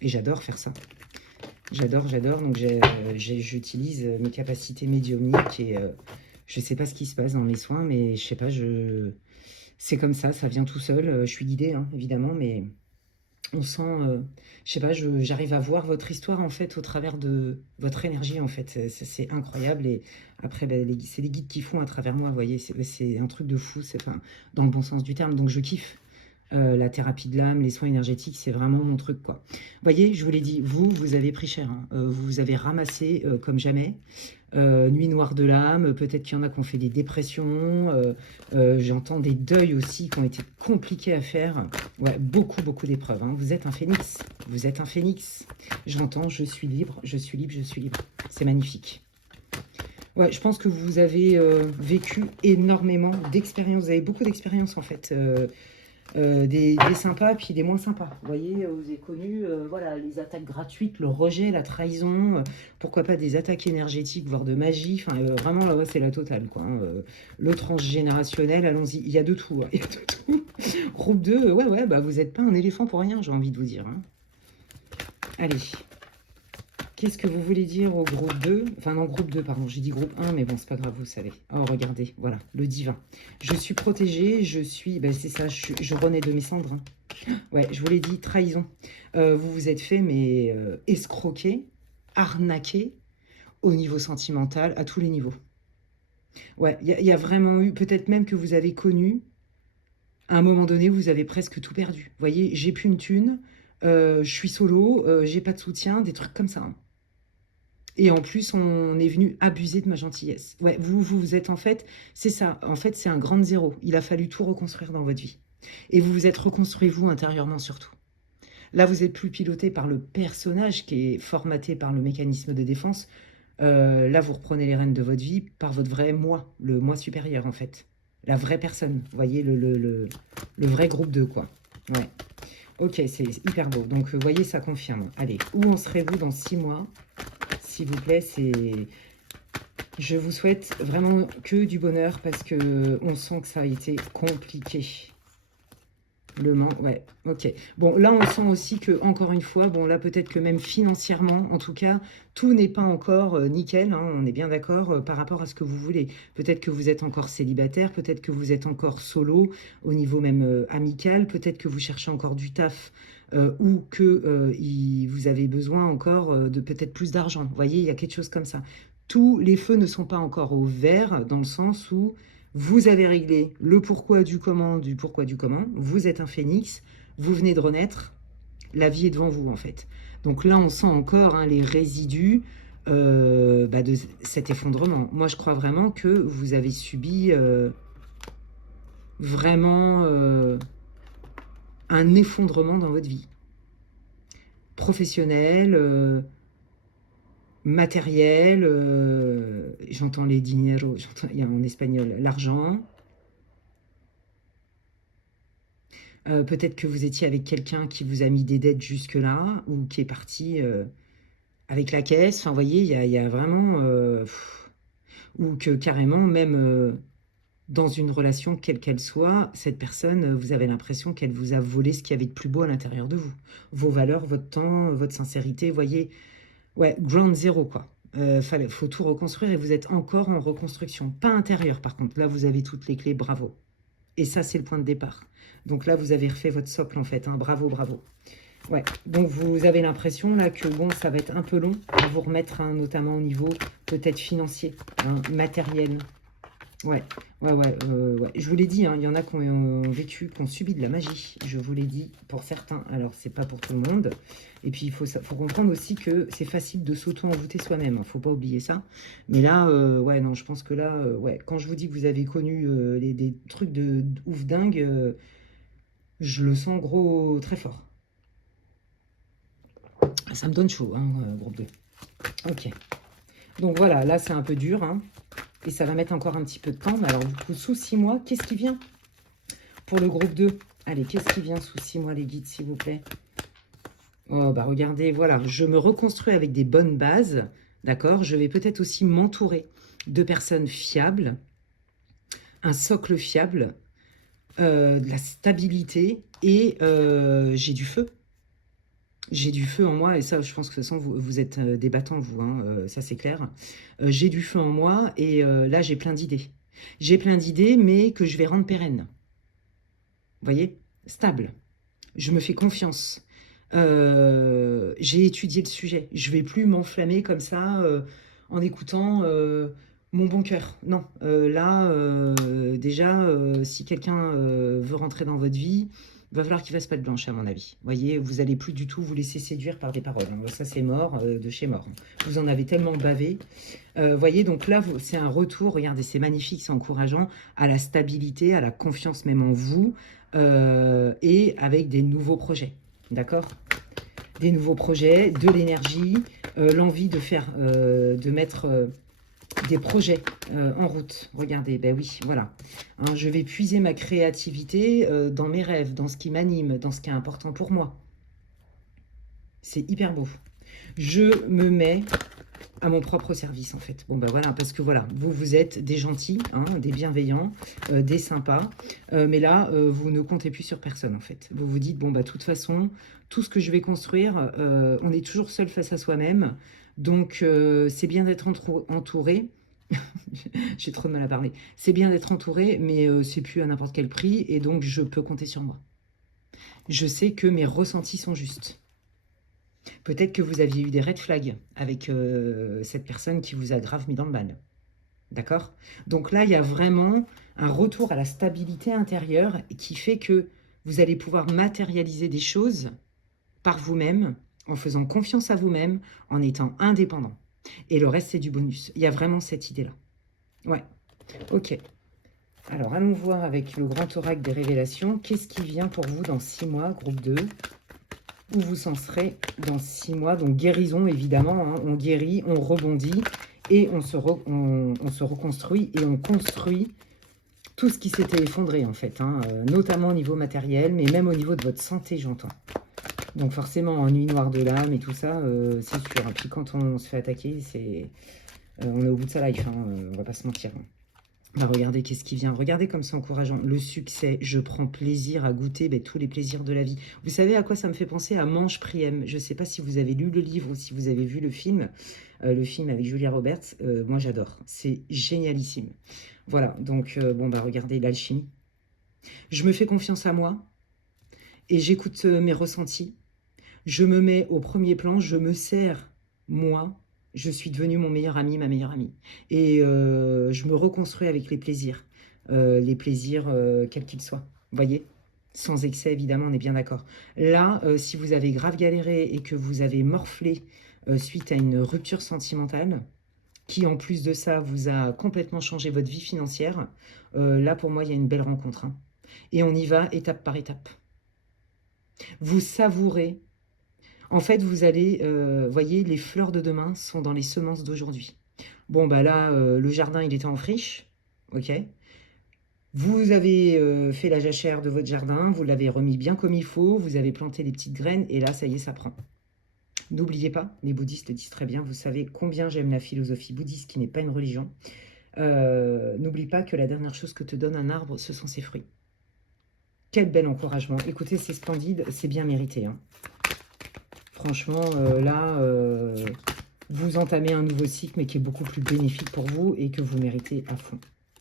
et j'adore faire ça. J'adore, j'adore, donc j'utilise mes capacités médiumniques et je sais pas ce qui se passe dans mes soins, mais je sais pas, c'est comme ça vient tout seul. Je suis guidée, hein, évidemment, mais on sent, je sais pas, j'arrive à voir votre histoire en fait au travers de votre énergie en fait. C'est incroyable et après, c'est les guides qui font à travers moi, vous voyez, c'est un truc de fou, enfin, dans le bon sens du terme, donc je kiffe. La thérapie de l'âme, les soins énergétiques, c'est vraiment mon truc, quoi. Vous voyez, je vous l'ai dit, vous avez pris cher. Hein. Vous avez ramassé comme jamais. Nuit noire de l'âme, peut-être qu'il y en a qui ont fait des dépressions. J'entends des deuils aussi qui ont été compliqués à faire. Ouais, beaucoup, beaucoup d'épreuves. Hein. Vous êtes un phénix. Vous êtes un phénix. J'entends, je suis libre, je suis libre, je suis libre. C'est magnifique. Ouais, je pense que vous avez vécu énormément d'expériences. Vous avez beaucoup d'expériences, en fait. Des sympas puis des moins sympas. Vous voyez, vous avez connu voilà, les attaques gratuites, le rejet, la trahison, pourquoi pas des attaques énergétiques, voire de magie. Enfin, vraiment, là, ouais, c'est la totale. Quoi, hein. Le transgénérationnel, allons-y, il y a de tout. Hein, il y a de tout. Groupe 2, ouais, ouais, bah, vous n'êtes pas un éléphant pour rien, j'ai envie de vous dire. Hein. Allez. Qu'est-ce que vous voulez dire au groupe 2? Enfin, non, groupe 2, pardon. J'ai dit groupe 1, mais bon, c'est pas grave, vous savez. Oh, regardez, voilà, le divin. Je suis protégée, je suis... Ben, c'est ça, je renais de mes cendres. Hein. Ouais, je vous l'ai dit, trahison. Vous vous êtes fait, mais escroquer, arnaquer au niveau sentimental, à tous les niveaux. Ouais, il y a vraiment eu, peut-être même que vous avez connu, à un moment donné, vous avez presque tout perdu. Vous voyez, j'ai plus une thune, je suis solo, j'ai pas de soutien, des trucs comme ça. Hein. Et en plus, on est venu abuser de ma gentillesse. Ouais, vous êtes en fait, c'est ça. En fait, c'est un grand zéro. Il a fallu tout reconstruire dans votre vie. Et vous vous êtes reconstruit, vous, intérieurement surtout. Là, vous êtes plus piloté par le personnage qui est formaté par le mécanisme de défense. Là, vous reprenez les rênes de votre vie par votre vrai moi, le moi supérieur, en fait. La vraie personne. Vous voyez, le vrai groupe 2, quoi. Ouais. Ok, c'est hyper beau. Donc, vous voyez, ça confirme. Allez, où en serez-vous dans 6 mois? S'il vous plaît, je vous souhaite vraiment que du bonheur parce que on sent que ça a été compliqué. Le Mans, ouais, ok. Bon, là, on sent aussi que, encore une fois, bon, là, peut-être que même financièrement, en tout cas, tout n'est pas encore nickel, hein, on est bien d'accord par rapport à ce que vous voulez. Peut-être que vous êtes encore célibataire, peut-être que vous êtes encore solo, au niveau même amical, peut-être que vous cherchez encore du taf ou que vous avez besoin encore de peut-être plus d'argent. Vous voyez, il y a quelque chose comme ça. Tous les feux ne sont pas encore au vert, dans le sens où vous avez réglé le pourquoi du comment. Vous êtes un phénix. Vous venez de renaître. La vie est devant vous, en fait. Donc là, on sent encore hein, les résidus de cet effondrement. Moi, je crois vraiment que vous avez subi vraiment un effondrement dans votre vie. Professionnel, matériel, j'entends les dinero, il y a en espagnol l'argent. Peut-être que vous étiez avec quelqu'un qui vous a mis des dettes jusque-là, ou qui est parti avec la caisse. Enfin, vous voyez, il y a vraiment... ou que carrément, même... dans une relation, quelle qu'elle soit, cette personne, vous avez l'impression qu'elle vous a volé ce qu'il y avait de plus beau à l'intérieur de vous. Vos valeurs, votre temps, votre sincérité, voyez, ouais, ground zero, quoi. Faut tout reconstruire et vous êtes encore en reconstruction. Pas intérieur, par contre. Là, vous avez toutes les clés, bravo. Et ça, c'est le point de départ. Donc là, vous avez refait votre socle, en fait. Hein. Bravo, bravo. Ouais, donc vous avez l'impression là que bon, ça va être un peu long à vous remettre, hein, notamment au niveau peut-être financier, hein, matériel. Ouais, ouais. Je vous l'ai dit, hein, il y en a qui ont vécu, qui ont subi de la magie. Je vous l'ai dit pour certains. Alors, c'est pas pour tout le monde. Et puis, faut comprendre aussi que c'est facile de s'auto-envoûter soi-même. Hein, faut pas oublier ça. Mais là, ouais, non, je pense que là, ouais, quand je vous dis que vous avez connu des trucs de ouf dingue, je le sens gros, très fort. Ça me donne chaud, hein, groupe 2. Ok. Donc voilà, là c'est un peu dur, hein, et ça va mettre encore un petit peu de temps. Mais alors du coup, sous 6 mois, qu'est-ce qui vient pour le groupe 2? Allez, qu'est-ce qui vient sous 6 mois, les guides, s'il vous plaît? Oh, bah regardez, voilà, je me reconstruis avec des bonnes bases, d'accord? Je vais peut-être aussi m'entourer de personnes fiables, un socle fiable, de la stabilité, et j'ai du feu. J'ai du feu en moi, et ça, je pense que de toute façon, vous êtes des battants, vous, hein, ça c'est clair. J'ai du feu en moi, et là, j'ai plein d'idées. J'ai plein d'idées, mais que je vais rendre pérennes. Vous voyez? Stable. Je me fais confiance. J'ai étudié le sujet. Je vais plus m'enflammer comme ça en écoutant mon bon cœur. Non, là, déjà, si quelqu'un veut rentrer dans votre vie, il va falloir qu'il fasse pas de blanche, à mon avis. Vous voyez, vous allez plus du tout vous laisser séduire par des paroles. Hein. Ça, c'est mort de chez mort. Vous en avez tellement bavé. Voyez, donc là, c'est un retour. Regardez, c'est magnifique, c'est encourageant à la stabilité, à la confiance même en vous, et avec des nouveaux projets. D'accord? Des nouveaux projets, de l'énergie, l'envie de faire, de mettre des projets en route. Regardez, ben oui, voilà. Hein, je vais puiser ma créativité dans mes rêves, dans ce qui m'anime, dans ce qui est important pour moi. C'est hyper beau. Je me mets à mon propre service, en fait. Bon, ben voilà, parce que voilà, vous êtes des gentils, hein, des bienveillants, des sympas, mais là, vous ne comptez plus sur personne, en fait. Vous vous dites, bon, bah, de toute façon, tout ce que je vais construire, on est toujours seul face à soi-même, donc c'est bien d'être entouré. J'ai trop de mal à parler. C'est bien d'être entouré, mais c'est plus à n'importe quel prix, et donc je peux compter sur moi. Je sais que mes ressentis sont justes. Peut-être que vous aviez eu des red flags avec cette personne qui vous a grave mis dans le mal. D'accord? Donc là, il y a vraiment un retour à la stabilité intérieure qui fait que vous allez pouvoir matérialiser des choses par vous-même, en faisant confiance à vous-même, en étant indépendant. Et le reste, c'est du bonus. Il y a vraiment cette idée-là. Ouais, ok. Alors, allons voir avec le grand oracle des révélations. Qu'est-ce qui vient pour vous dans 6 mois, groupe 2? Où vous en serez dans 6 mois. Donc guérison, évidemment, hein. On guérit, on rebondit et on se reconstruit et on construit tout ce qui s'était effondré, en fait, hein, notamment au niveau matériel, mais même au niveau de votre santé, j'entends. Donc forcément, en nuit noire de l'âme et tout ça, c'est sûr. Et puis quand on se fait attaquer, on est au bout de sa life, hein, on va pas se mentir. Bah, regardez qu'est-ce qui vient. Regardez comme c'est encourageant. Le succès, je prends plaisir à goûter tous les plaisirs de la vie. Vous savez à quoi ça me fait penser? À Mange Priem. Je ne sais pas si vous avez lu le livre ou si vous avez vu le film avec Julia Roberts. Moi, j'adore. C'est génialissime. Voilà, donc bon, bah regardez l'alchimie. Je me fais confiance à moi et j'écoute mes ressentis. Je me mets au premier plan, je me sers, moi. Je suis devenu mon meilleur ami, ma meilleure amie. Et je me reconstruis avec les plaisirs quels qu'ils soient. Vous voyez? Sans excès, évidemment, on est bien d'accord. Là, si vous avez grave galéré et que vous avez morflé suite à une rupture sentimentale, qui en plus de ça vous a complètement changé votre vie financière, là, pour moi, il y a une belle rencontre. Hein. Et on y va étape par étape. Vous savourez. En fait, vous allez, voyez, les fleurs de demain sont dans les semences d'aujourd'hui. Bon, bah là, le jardin, il était en friche, ok. Vous avez fait la jachère de votre jardin, vous l'avez remis bien comme il faut, vous avez planté des petites graines, et là, ça y est, ça prend. N'oubliez pas, les bouddhistes le disent très bien, vous savez combien j'aime la philosophie bouddhiste, qui n'est pas une religion. N'oublie pas que la dernière chose que te donne un arbre, ce sont ses fruits. Quel bel encouragement. Écoutez, c'est splendide, c'est bien mérité, hein. Franchement, là, vous entamez un nouveau cycle, mais qui est beaucoup plus bénéfique pour vous et que vous méritez à fond.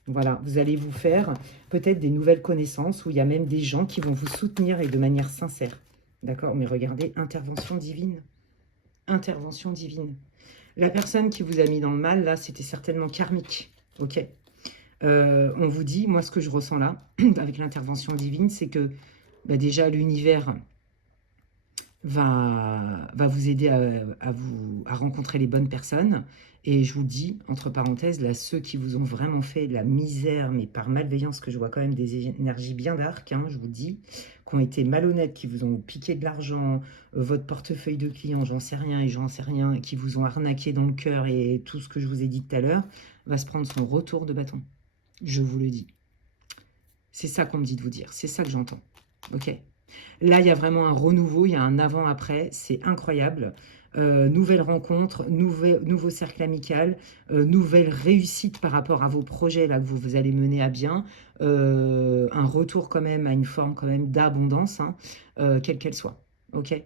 Voilà, vous allez vous faire peut-être des nouvelles connaissances où il y a même des gens qui vont vous soutenir et de manière sincère. D'accord? Mais regardez, intervention divine. Intervention divine. La personne qui vous a mis dans le mal, là, c'était certainement karmique. Ok? On vous dit, moi, ce que je ressens là, avec l'intervention divine, c'est que bah, déjà, l'univers va vous aider à rencontrer les bonnes personnes. Et je vous dis, entre parenthèses, là, ceux qui vous ont vraiment fait de la misère, mais par malveillance, que je vois quand même des énergies bien dark, hein, je vous dis, qui ont été malhonnêtes, qui vous ont piqué de l'argent, votre portefeuille de client, j'en sais rien et j'en sais rien, qui vous ont arnaqué dans le cœur et tout ce que je vous ai dit tout à l'heure, va se prendre son retour de bâton. Je vous le dis. C'est ça qu'on me dit de vous dire, c'est ça que j'entends. Ok? Là, il y a vraiment un renouveau, il y a un avant-après, c'est incroyable. Nouvelle rencontre, nouveau cercle amical, nouvelle réussite par rapport à vos projets là que vous allez mener à bien, un retour quand même à une forme quand même d'abondance, hein, quelle qu'elle soit. Ok?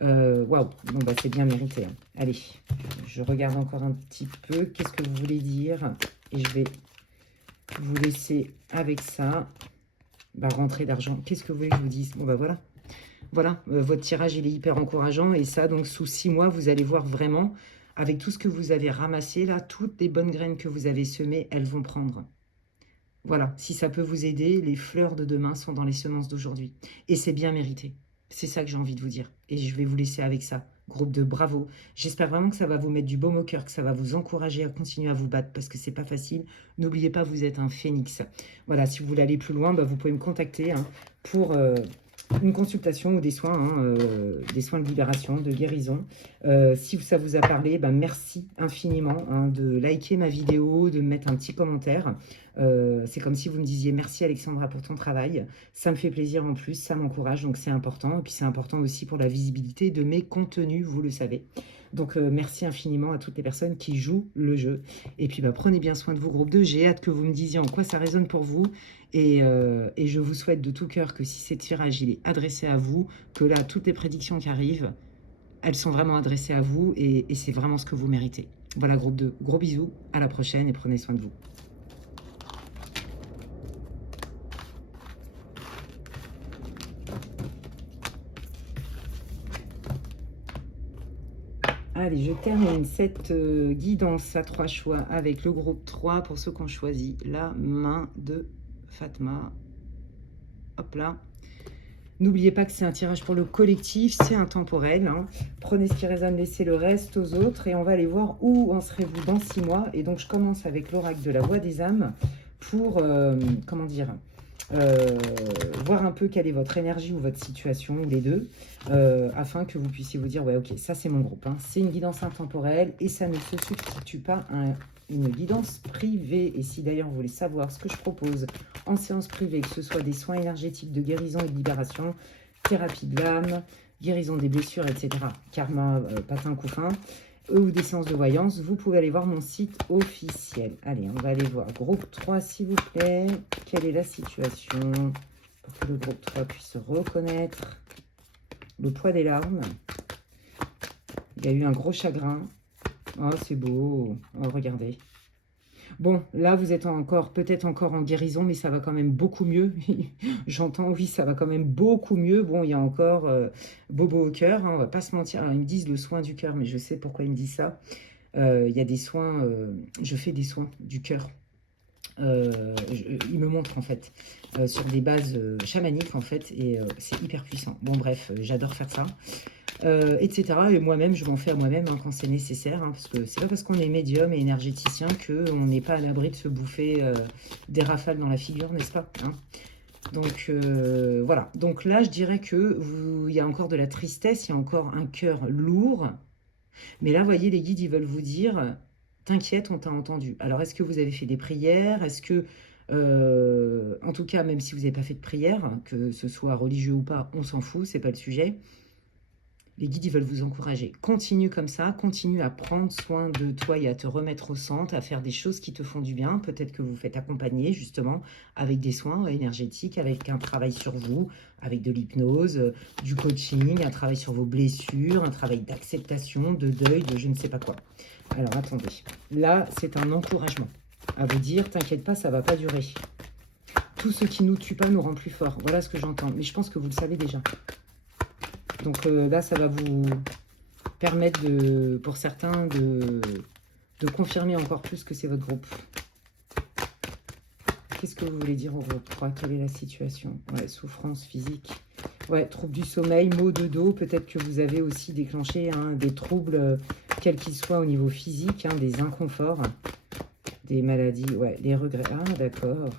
Waouh, bon bah c'est bien mérité, hein. Allez, je regarde encore un petit peu. Qu'est-ce que vous voulez dire? Et je vais vous laisser avec ça. Bah, rentrée d'argent. Qu'est-ce que vous voulez que je vous dise? Bon bah voilà. Voilà, votre tirage, il est hyper encourageant. Et ça, donc, sous 6 mois, vous allez voir vraiment, avec tout ce que vous avez ramassé, là, toutes les bonnes graines que vous avez semées, elles vont prendre. Voilà, si ça peut vous aider, les fleurs de demain sont dans les semences d'aujourd'hui. Et c'est bien mérité. C'est ça que j'ai envie de vous dire. Et je vais vous laisser avec ça. Groupe de bravo. J'espère vraiment que ça va vous mettre du baume au cœur, que ça va vous encourager à continuer à vous battre parce que c'est pas facile. N'oubliez pas, vous êtes un phénix. Voilà, si vous voulez aller plus loin, bah, vous pouvez me contacter, hein, pour une consultation ou des soins de libération, de guérison. Si ça vous a parlé, bah, merci infiniment, hein, de liker ma vidéo, de me mettre un petit commentaire. C'est comme si vous me disiez merci Alexandra pour ton travail. Ça me fait plaisir en plus, ça m'encourage, donc c'est important. Et puis c'est important aussi pour la visibilité de mes contenus, vous le savez. Donc merci infiniment à toutes les personnes qui jouent le jeu. Et puis bah, prenez bien soin de vous, groupe 2. J'ai hâte que vous me disiez en quoi ça résonne pour vous. Et je vous souhaite de tout cœur que si ce tirage il est adressé à vous, que là, toutes les prédictions qui arrivent, elles sont vraiment adressées à vous et c'est vraiment ce que vous méritez. Voilà, groupe 2. Gros bisous, à la prochaine et prenez soin de vous. Allez, je termine cette guidance à 3 choix avec le groupe 3 pour ceux qui ont choisi la main de Fatma. Hop là. N'oubliez pas que c'est un tirage pour le collectif, c'est intemporel, hein. Prenez ce qui résonne, laissez le reste aux autres et on va aller voir où en serez-vous dans 6 mois. Et donc, je commence avec l'oracle de la voix des âmes pour, comment dire, voir un peu quelle est votre énergie ou votre situation, ou les deux, afin que vous puissiez vous dire, ouais, ok, ça c'est mon groupe, hein. C'est une guidance intemporelle et ça ne se substitue pas à une guidance privée. Et si d'ailleurs vous voulez savoir ce que je propose en séance privée, que ce soit des soins énergétiques de guérison et de libération, thérapie de l'âme, guérison des blessures, etc., karma, patin, couffin, ou des séances de voyance, vous pouvez aller voir mon site officiel. Allez, on va aller voir groupe 3, s'il vous plaît. Quelle est la situation pour que le groupe 3 puisse reconnaître le poids des larmes? Il y a eu un gros chagrin. Oh, c'est beau. Oh, regardez. Bon, là, vous êtes encore, peut-être encore en guérison, mais ça va quand même beaucoup mieux. J'entends, oui, ça va quand même beaucoup mieux. Bon, il y a encore bobo au cœur, hein, on va pas se mentir. Alors, ils me disent le soin du cœur, mais je sais pourquoi ils me disent ça. Il y a des soins, je fais des soins du cœur. Il me montre en fait sur des bases chamaniques en fait et c'est hyper puissant. Bon bref, j'adore faire ça, etc. Et moi-même, je m'en fais à moi-même, hein, quand c'est nécessaire, hein, parce que c'est pas parce qu'on est médium et énergéticien qu'on n'est pas à l'abri de se bouffer des rafales dans la figure, n'est-ce pas, hein? Donc voilà, donc là je dirais que il y a encore de la tristesse, il y a encore un cœur lourd, mais là vous voyez les guides ils veulent vous dire t'inquiète, on t'a entendu. Alors est-ce que vous avez fait des prières? Est-ce que en tout cas même si vous n'avez pas fait de prière, que ce soit religieux ou pas, on s'en fout, c'est pas le sujet. Les guides, ils veulent vous encourager. Continue comme ça, continue à prendre soin de toi et à te remettre au centre, à faire des choses qui te font du bien. Peut-être que vous faites accompagner justement avec des soins énergétiques, avec un travail sur vous, avec de l'hypnose, du coaching, un travail sur vos blessures, un travail d'acceptation, de deuil, de je ne sais pas quoi. Alors attendez, là c'est un encouragement à vous dire, t'inquiète pas, ça va pas durer. Tout ce qui nous tue pas nous rend plus fort. Voilà ce que j'entends. Mais je pense que vous le savez déjà. Donc là, ça va vous permettre, pour certains, de confirmer encore plus que c'est votre groupe. Qu'est-ce que vous voulez dire au groupe 3? Quelle est la situation? Ouais, souffrance physique. Ouais, troubles du sommeil, maux de dos. Peut-être que vous avez aussi déclenché des troubles, quels qu'ils soient au niveau physique, des inconforts, des maladies. Ouais, les regrets. Ah, d'accord.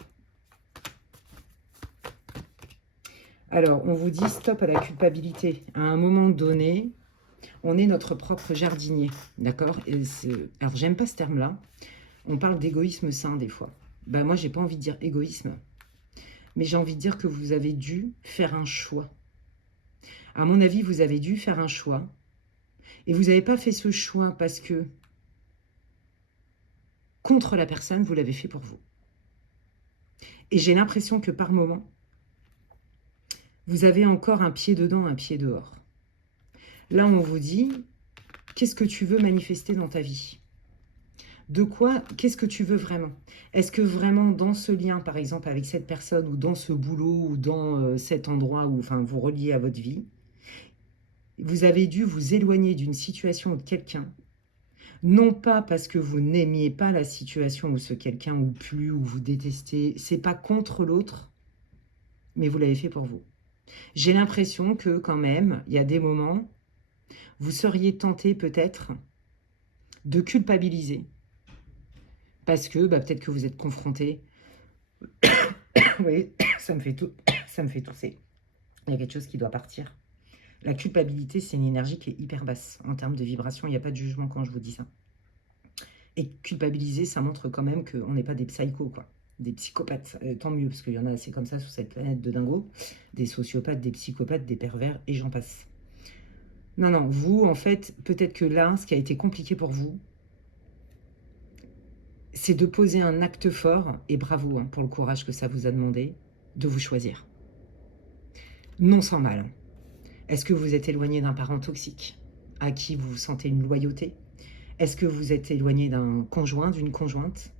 Alors, on vous dit stop à la culpabilité. À un moment donné, on est notre propre jardinier, d'accord? Alors, j'aime pas ce terme-là. On parle d'égoïsme sain des fois. Ben, moi, j'ai pas envie de dire égoïsme, mais j'ai envie de dire que vous avez dû faire un choix. À mon avis, vous avez dû faire un choix. Et vous n'avez pas fait ce choix parce que contre la personne, vous l'avez fait pour vous. Et j'ai l'impression que par moment, vous avez encore un pied dedans, un pied dehors. Là, on vous dit, qu'est-ce que tu veux manifester dans ta vie? De quoi, qu'est-ce que tu veux vraiment? Est-ce que vraiment dans ce lien, par exemple, avec cette personne, ou dans ce boulot, ou dans cet endroit où vous reliez à votre vie, vous avez dû vous éloigner d'une situation ou de quelqu'un, non pas parce que vous n'aimiez pas la situation ou ce quelqu'un, ou plus, ou vous détestez, c'est pas contre l'autre, mais vous l'avez fait pour vous. J'ai l'impression que quand même, il y a des moments, vous seriez tenté peut-être de culpabiliser, parce que peut-être que vous êtes confronté. Oui, ça me fait tousser. Il y a quelque chose qui doit partir. La culpabilité, c'est une énergie qui est hyper basse en termes de vibration. Il n'y a pas de jugement quand je vous dis ça. Et culpabiliser, ça montre quand même qu'on n'est pas des psychos, quoi. Des psychopathes. Tant mieux, parce qu'il y en a assez comme ça sur cette planète de dingo. Des sociopathes, des psychopathes, des pervers, et j'en passe. Non, non, vous, en fait, peut-être que là, ce qui a été compliqué pour vous, c'est de poser un acte fort, et bravo pour le courage que ça vous a demandé, de vous choisir. Non sans mal. Est-ce que vous êtes éloigné d'un parent toxique à qui vous sentez une loyauté? Est-ce que vous êtes éloigné d'un conjoint, d'une conjointe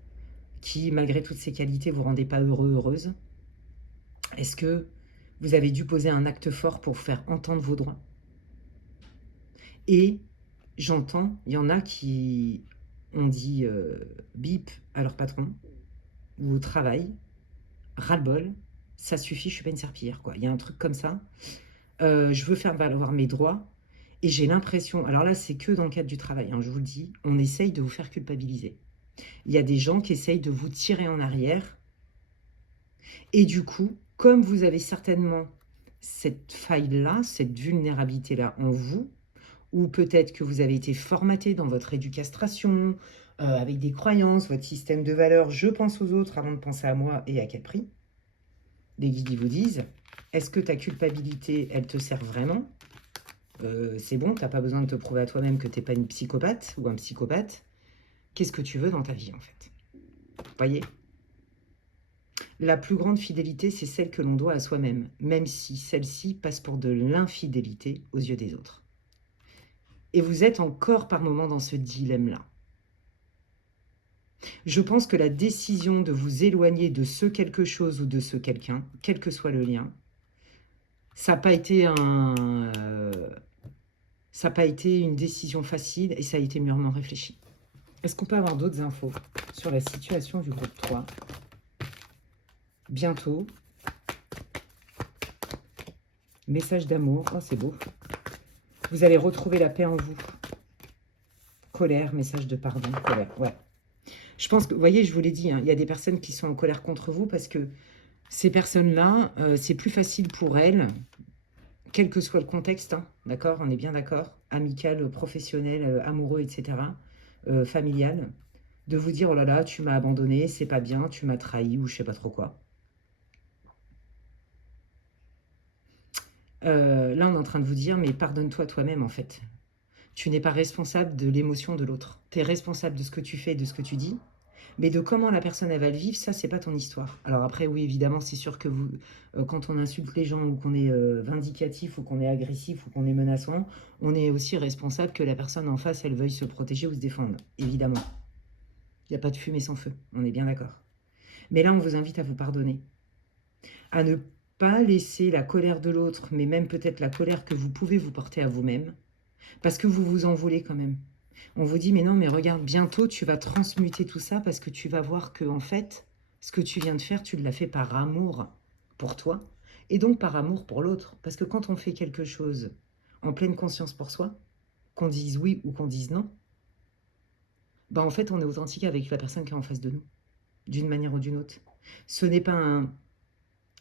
qui, malgré toutes ses qualités, vous rendez pas heureux, heureuse? Est-ce que vous avez dû poser un acte fort pour faire entendre vos droits? Et j'entends, il y en a qui ont dit bip à leur patron ou au travail, ras-le-bol, ça suffit, je suis pas une serpillière, quoi. Il y a un truc comme ça. Je veux faire valoir mes droits. Et j'ai l'impression, alors là, c'est que dans le cadre du travail, je vous le dis, on essaye de vous faire culpabiliser. Il y a des gens qui essayent de vous tirer en arrière. Et du coup, comme vous avez certainement cette faille-là, cette vulnérabilité-là en vous, ou peut-être que vous avez été formaté dans votre éducation, avec des croyances, votre système de valeurs, je pense aux autres avant de penser à moi et à quel prix. Les guides vous disent, est-ce que ta culpabilité, elle te sert vraiment? C'est bon, t'as pas besoin de te prouver à toi-même que t'es pas une psychopathe ou un psychopathe. Qu'est-ce que tu veux dans ta vie, en fait? Voyez? La plus grande fidélité, c'est celle que l'on doit à soi-même, même si celle-ci passe pour de l'infidélité aux yeux des autres. Et vous êtes encore par moments dans ce dilemme-là. Je pense que la décision de vous éloigner de ce quelque chose ou de ce quelqu'un, quel que soit le lien, ça n'a pas été ça n'a pas été une décision facile et ça a été mûrement réfléchi. Est-ce qu'on peut avoir d'autres infos sur la situation du groupe 3? Bientôt. Message d'amour. Oh, c'est beau. Vous allez retrouver la paix en vous. Colère, message de pardon, colère. Ouais. Je pense que, vous voyez, je vous l'ai dit, il y a des personnes qui sont en colère contre vous parce que ces personnes-là, c'est plus facile pour elles, quel que soit le contexte, d'accord, on est bien d'accord, amical, professionnel, amoureux, etc., familial, de vous dire, oh là là, tu m'as abandonné, c'est pas bien, tu m'as trahi, ou je sais pas trop quoi. Là, on est en train de vous dire, mais pardonne-toi toi-même, en fait. Tu n'es pas responsable de l'émotion de l'autre. Tu es responsable de ce que tu fais et de ce que tu dis. Mais de comment la personne elle va le vivre, ça, c'est pas ton histoire. Alors après, oui, évidemment, c'est sûr que vous, quand on insulte les gens ou qu'on est vindicatif ou qu'on est agressif ou qu'on est menaçant, on est aussi responsable que la personne en face, elle veuille se protéger ou se défendre. Évidemment. Il n'y a pas de fumée sans feu. On est bien d'accord. Mais là, on vous invite à vous pardonner. À ne pas laisser la colère de l'autre, mais même peut-être la colère que vous pouvez vous porter à vous-même, parce que vous vous en voulez quand même. On vous dit, mais non, mais regarde, bientôt, tu vas transmuter tout ça parce que tu vas voir que, en fait, ce que tu viens de faire, tu l'as fait par amour pour toi et donc par amour pour l'autre. Parce que quand on fait quelque chose en pleine conscience pour soi, qu'on dise oui ou qu'on dise non, bah en fait, on est authentique avec la personne qui est en face de nous, d'une manière ou d'une autre. Ce n'est pas un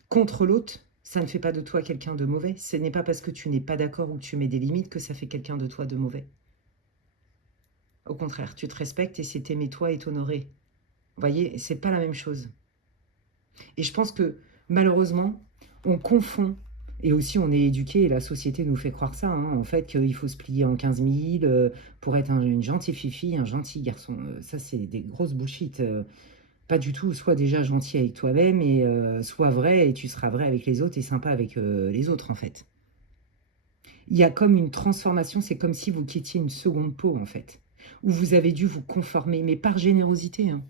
contre l'autre, ça ne fait pas de toi quelqu'un de mauvais. Ce n'est pas parce que tu n'es pas d'accord ou que tu mets des limites que ça fait quelqu'un de toi de mauvais. Au contraire, tu te respectes et c'est t'aimer toi et t'honorer. Vous voyez, c'est pas la même chose. Et je pense que malheureusement, on confond, et aussi on est éduqué, et la société nous fait croire ça, hein, en fait, qu'il faut se plier en 15 000 pour être une gentille fille, un gentil garçon. Ça, c'est des grosses bullshit. Pas du tout. Sois déjà gentil avec toi-même et sois vrai, et tu seras vrai avec les autres et sympa avec les autres, en fait. Il y a comme une transformation, c'est comme si vous quittiez une seconde peau, en fait, où vous avez dû vous conformer, mais par générosité, hein.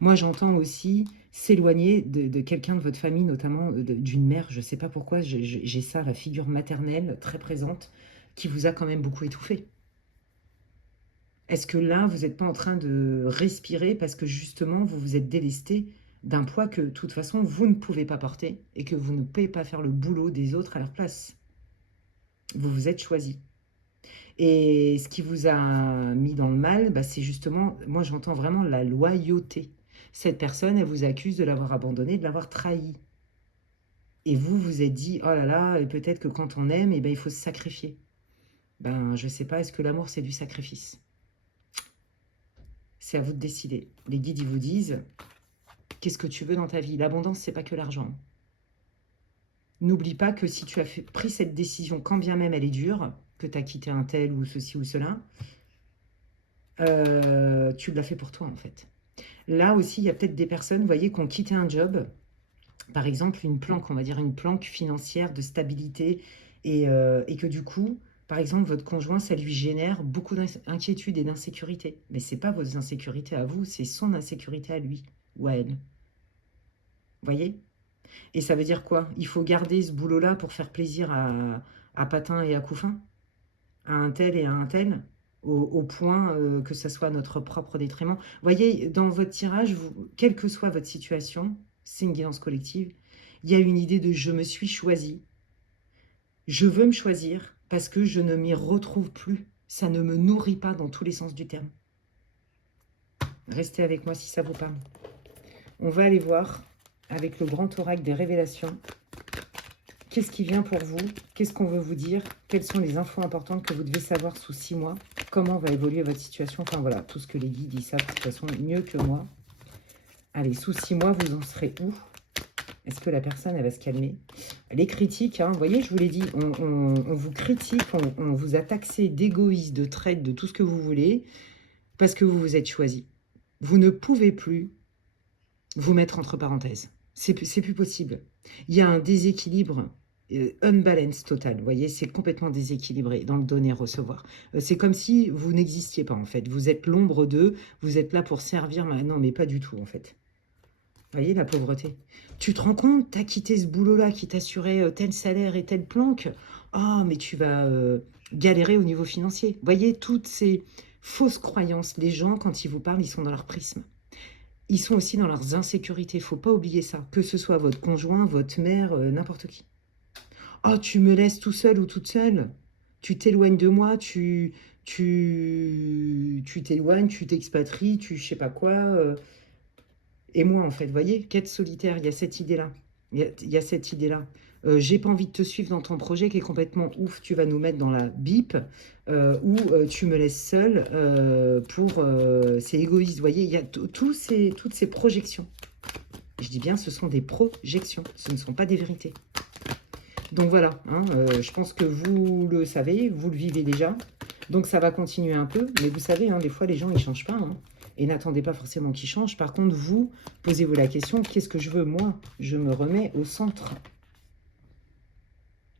Moi, j'entends aussi s'éloigner de quelqu'un de votre famille, notamment d'une mère. Je ne sais pas pourquoi, j'ai ça, la figure maternelle très présente, qui vous a quand même beaucoup étouffé. Est-ce que là, vous n'êtes pas en train de respirer parce que justement, vous vous êtes délesté d'un poids que, de toute façon, vous ne pouvez pas porter et que vous ne pouvez pas faire le boulot des autres à leur place. Vous vous êtes choisi. Et ce qui vous a mis dans le mal, bah, c'est justement, moi j'entends vraiment la loyauté. Cette personne, elle vous accuse de l'avoir abandonné, de l'avoir trahi. Et vous vous êtes dit, oh là là, et peut-être que quand on aime, eh ben, il faut se sacrifier. Ben, je sais pas, est-ce que l'amour c'est du sacrifice? C'est à vous de décider. Les guides, ils vous disent, qu'est-ce que tu veux dans ta vie? L'abondance, c'est pas que l'argent. N'oublie pas que si tu as pris cette décision, quand bien même elle est dure, que tu as quitté un tel ou ceci ou cela, tu l'as fait pour toi en fait. Là aussi, il y a peut-être des personnes, vous voyez, qui ont quitté un job, par exemple une planque, on va dire une planque financière de stabilité, et que du coup, par exemple, votre conjoint, ça lui génère beaucoup d'inquiétude et d'insécurité. Mais ce n'est pas vos insécurités à vous, c'est son insécurité à lui ou à elle. Vous voyez? Et ça veut dire quoi? Il faut garder ce boulot-là pour faire plaisir à Patin et à Couffin, à un tel et à un tel, au point que ça soit notre propre détriment. Vous voyez, dans votre tirage, vous, quelle que soit votre situation, c'est une guidance collective, il y a une idée de je me suis choisi, je veux me choisir parce que je ne m'y retrouve plus. Ça ne me nourrit pas dans tous les sens du terme. Restez avec moi si ça vous parle. On va aller voir avec le grand oracle des révélations. Qu'est-ce qui vient pour vous? Qu'est-ce qu'on veut vous dire? Quelles sont les infos importantes que vous devez savoir sous 6 mois? Comment va évoluer votre situation? Enfin voilà, tout ce que les guides, ils savent de toute façon mieux que moi. Allez, sous 6 mois, vous en serez où? Est-ce que la personne, elle va se calmer? Les critiques, hein, vous voyez, je vous l'ai dit, on vous critique, on vous a taxé d'égoïste, de traite, de tout ce que vous voulez, parce que vous vous êtes choisi. Vous ne pouvez plus vous mettre entre parenthèses. C'est plus possible. Il y a un déséquilibre unbalance total. Vous voyez, c'est complètement déséquilibré dans le donner-recevoir. C'est comme si vous n'existiez pas, en fait. Vous êtes l'ombre d'eux, vous êtes là pour servir. Non, mais pas du tout, en fait. Vous voyez, la pauvreté. Tu te rends compte, tu as quitté ce boulot-là qui t'assurait tel salaire et telle planque. Oh, mais tu vas galérer au niveau financier. Vous voyez, toutes ces fausses croyances. Les gens, quand ils vous parlent, ils sont dans leur prisme. Ils sont aussi dans leurs insécurités. Il ne faut pas oublier ça. Que ce soit votre conjoint, votre mère, n'importe qui. Oh, tu me laisses tout seul ou toute seule. Tu t'éloignes de moi, tu t'éloignes, tu t'expatries, tu je sais pas quoi. Et moi, en fait, vous voyez, quête solitaire, il y a cette idée-là. Il y a cette idée-là. J'ai pas envie de te suivre dans ton projet qui est complètement ouf. Tu vas nous mettre dans la bip ou tu me laisses seule pour... c'est égoïste, vous voyez, il y a toutes ces projections. Je dis bien, ce sont des projections, ce ne sont pas des vérités. Donc voilà, hein, je pense que vous le savez, vous le vivez déjà. Donc ça va continuer un peu, mais vous savez, hein, des fois les gens ils ne changent pas. Hein, et n'attendez pas forcément qu'ils changent. Par contre, vous, posez-vous la question, qu'est-ce que je veux moi? Je me remets au centre.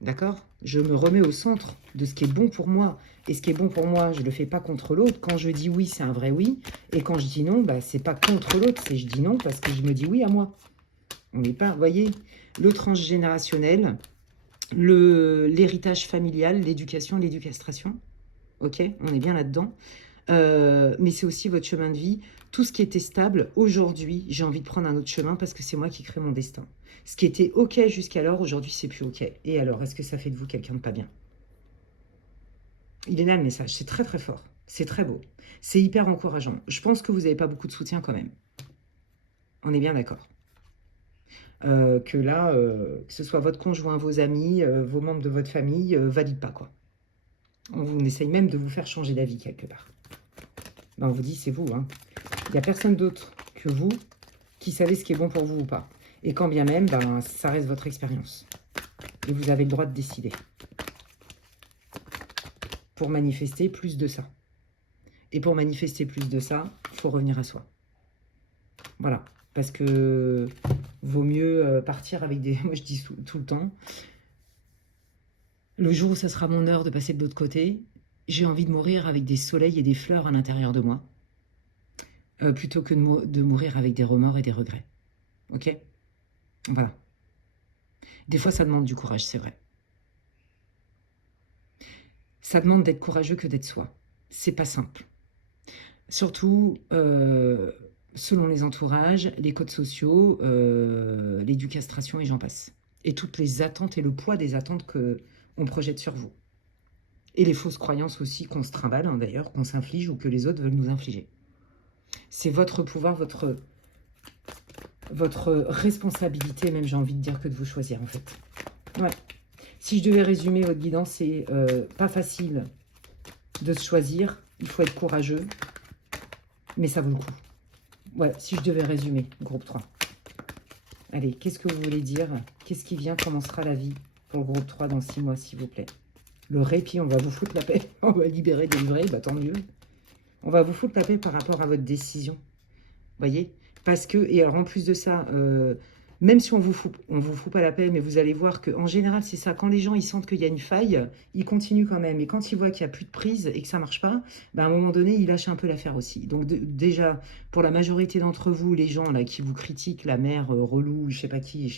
D'accord? Je me remets au centre de ce qui est bon pour moi. Et ce qui est bon pour moi, je ne le fais pas contre l'autre. Quand je dis oui, c'est un vrai oui. Et quand je dis non, bah, c'est pas contre l'autre, c'est je dis non parce que je me dis oui à moi. On n'est pas, vous voyez, le transgénérationnel, l'héritage familial, l'éducation, l'éducastration. Ok, on est bien là-dedans. Mais c'est aussi votre chemin de vie. Tout ce qui était stable, aujourd'hui, j'ai envie de prendre un autre chemin parce que c'est moi qui crée mon destin. Ce qui était OK jusqu'alors, aujourd'hui, c'est plus OK. Et alors, est-ce que ça fait de vous quelqu'un de pas bien? Il est là le message, c'est très très fort. C'est très beau. C'est hyper encourageant. Je pense que vous n'avez pas beaucoup de soutien quand même. On est bien d'accord. Que là, que ce soit votre conjoint, vos amis, vos membres de votre famille, valide pas quoi. On essaye même de vous faire changer d'avis quelque part. Ben, on vous dit, c'est vous. Hein. Il n'y a personne d'autre que vous qui savez ce qui est bon pour vous ou pas. Et quand bien même, ben, ça reste votre expérience. Et vous avez le droit de décider. Pour manifester plus de ça. Et pour manifester plus de ça, il faut revenir à soi. Voilà. Parce que vaut mieux partir avec des... Moi, je dis tout le temps, le jour où ça sera mon heure de passer de l'autre côté, j'ai envie de mourir avec des soleils et des fleurs à l'intérieur de moi, plutôt que de mourir avec des remords et des regrets. Ok? Voilà. Des fois, ça demande du courage, c'est vrai. Ça demande d'être courageux que d'être soi. C'est pas simple. Surtout, selon les entourages, les codes sociaux, l'éducastration et j'en passe. Et toutes les attentes et le poids des attentes qu'on projette sur vous. Et les fausses croyances aussi qu'on se trimballe, hein, d'ailleurs, qu'on s'inflige ou que les autres veulent nous infliger. C'est votre pouvoir, votre responsabilité, même j'ai envie de dire, que de vous choisir en fait. Ouais. Si je devais résumer votre guidance, c'est pas facile de se choisir, il faut être courageux, mais ça vaut le coup. Ouais, si je devais résumer, groupe 3. Allez, qu'est-ce que vous voulez dire? Qu'est-ce qui vient? Comment sera la vie pour le groupe 3 dans 6 mois, s'il vous plaît? Le répit, on va vous foutre la paix. On va libérer, délivrer, bah tant mieux. On va vous foutre la paix par rapport à votre décision. Voyez? Parce que, et alors en plus de ça, même si on vous fout pas la paix, mais vous allez voir qu'en général, c'est ça. Quand les gens ils sentent qu'il y a une faille, ils continuent quand même. Et quand ils voient qu'il n'y a plus de prise et que ça marche pas, ben, à un moment donné, ils lâchent un peu l'affaire aussi. Donc déjà, pour la majorité d'entre vous, les gens là qui vous critiquent, la mère relou, je sais pas qui,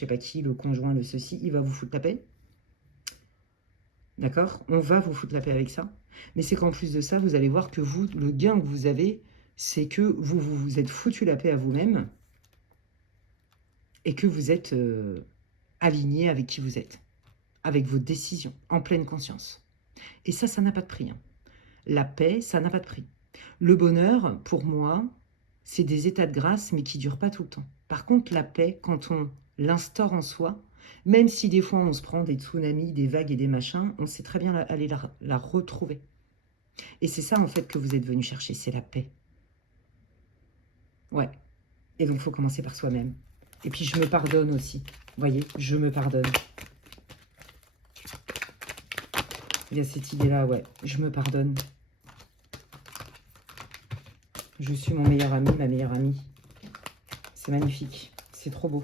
le conjoint, le ceci, il va vous foutre la paix. D'accord? On va vous foutre la paix avec ça. Mais c'est qu'en plus de ça, vous allez voir que vous, le gain que vous avez, c'est que vous êtes foutu la paix à vous-même et que vous êtes aligné avec qui vous êtes, avec vos décisions, en pleine conscience. Et ça n'a pas de prix. Hein. La paix, ça n'a pas de prix. Le bonheur, pour moi, c'est des états de grâce, mais qui ne durent pas tout le temps. Par contre, la paix, quand on l'instaure en soi, même si des fois on se prend des tsunamis, des vagues et des machins, on sait très bien aller la retrouver. Et c'est ça, en fait, que vous êtes venu chercher, c'est la paix. Ouais. Et donc, il faut commencer par soi-même. Et puis, je me pardonne aussi. Vous voyez, je me pardonne. Il y a cette idée-là, ouais. Je me pardonne. Je suis mon meilleur ami, ma meilleure amie. C'est magnifique. C'est trop beau.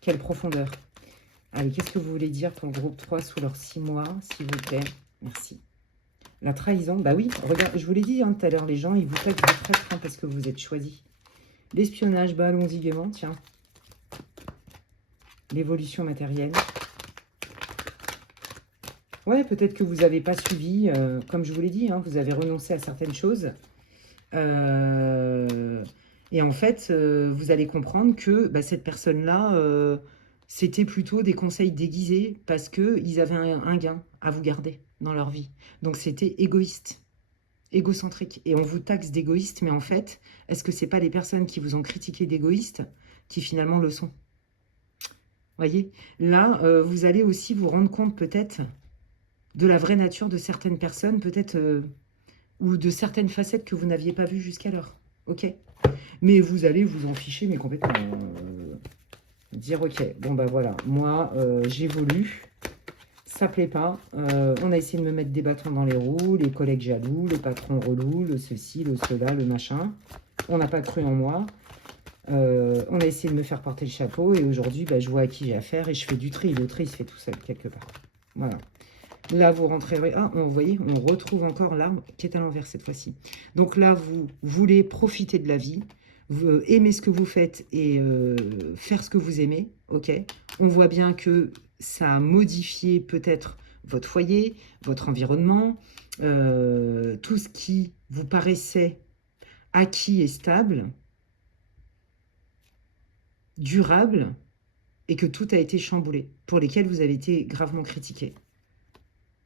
Quelle profondeur. Allez, qu'est-ce que vous voulez dire pour le groupe 3 sous leurs 6 mois, s'il vous plaît? Merci. La trahison, bah oui, regarde, je vous l'ai dit hein, tout à l'heure, les gens, ils vous taxent de traître hein, parce que vous êtes choisis. L'espionnage, bah allons-y gaiement, tiens. L'évolution matérielle. Ouais, peut-être que vous n'avez pas suivi, comme je vous l'ai dit, hein, vous avez renoncé à certaines choses. Et en fait, vous allez comprendre que bah, cette personne-là, c'était plutôt des conseils déguisés parce qu'ils avaient un gain à vous garder dans leur vie. Donc c'était égoïste, égocentrique. Et on vous taxe d'égoïste, mais en fait, est-ce que ce n'est pas les personnes qui vous ont critiqué d'égoïste qui finalement le sont? Voyez, là, vous allez aussi vous rendre compte peut-être de la vraie nature de certaines personnes, peut-être, ou de certaines facettes que vous n'aviez pas vues jusqu'alors. Ok? Mais vous allez vous en ficher, mais complètement. Dire, ok, bon bah voilà, moi, j'évolue. ça plaît pas. On a essayé de me mettre des bâtons dans les roues, les collègues jaloux, le patron relou, le ceci, le cela, le machin. On n'a pas cru en moi. On a essayé de me faire porter le chapeau et aujourd'hui, bah, je vois à qui j'ai affaire et je fais du tri. Le tri se fait tout seul quelque part. Voilà. Là, vous rentrerez... Ah, vous voyez, on retrouve encore l'arbre qui est à l'envers cette fois-ci. Donc là, vous voulez profiter de la vie, vous aimez ce que vous faites et faire ce que vous aimez, ok. On voit bien que ça a modifié peut-être votre foyer, votre environnement, tout ce qui vous paraissait acquis et stable, durable, et que tout a été chamboulé, pour lesquels vous avez été gravement critiqué.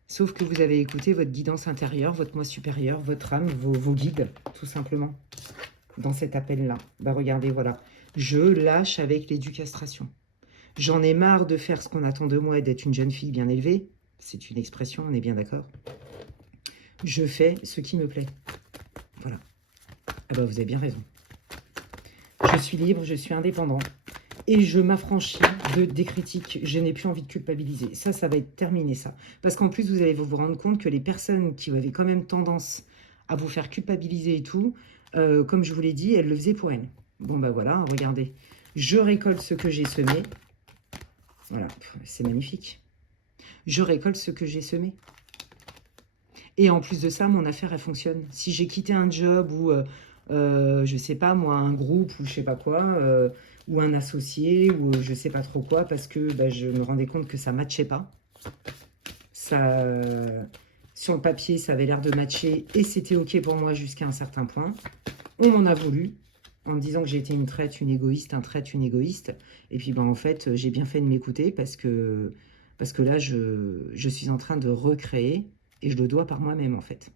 Sauf que vous avez écouté votre guidance intérieure, votre moi supérieur, votre âme, vos guides, tout simplement, dans cet appel-là. Bah regardez, voilà. Je lâche avec l'éducastration. J'en ai marre de faire ce qu'on attend de moi et d'être une jeune fille bien élevée. C'est une expression, on est bien d'accord. Je fais ce qui me plaît. Voilà. Ah bah vous avez bien raison. Je suis libre, je suis indépendant. Et je m'affranchis des critiques. Je n'ai plus envie de culpabiliser. Ça va être terminé, ça. Parce qu'en plus, vous allez vous rendre compte que les personnes qui avaient quand même tendance à vous faire culpabiliser et tout, comme je vous l'ai dit, elles le faisaient pour elles. Bon, bah voilà, regardez. Je récolte ce que j'ai semé. Voilà, c'est magnifique. Je récolte ce que j'ai semé. Et en plus de ça, mon affaire, elle fonctionne. Si j'ai quitté un job ou, je sais pas moi, un groupe ou je sais pas quoi, ou un associé ou je sais pas trop quoi, parce que bah, je me rendais compte que ça matchait pas. Ça, sur le papier, ça avait l'air de matcher et c'était OK pour moi jusqu'à un certain point. On m'en a voulu en me disant que j'étais une traite, une égoïste, un traite, une égoïste. Et puis, ben, en fait, j'ai bien fait de m'écouter parce que là, je suis en train de recréer et je le dois par moi-même, en fait.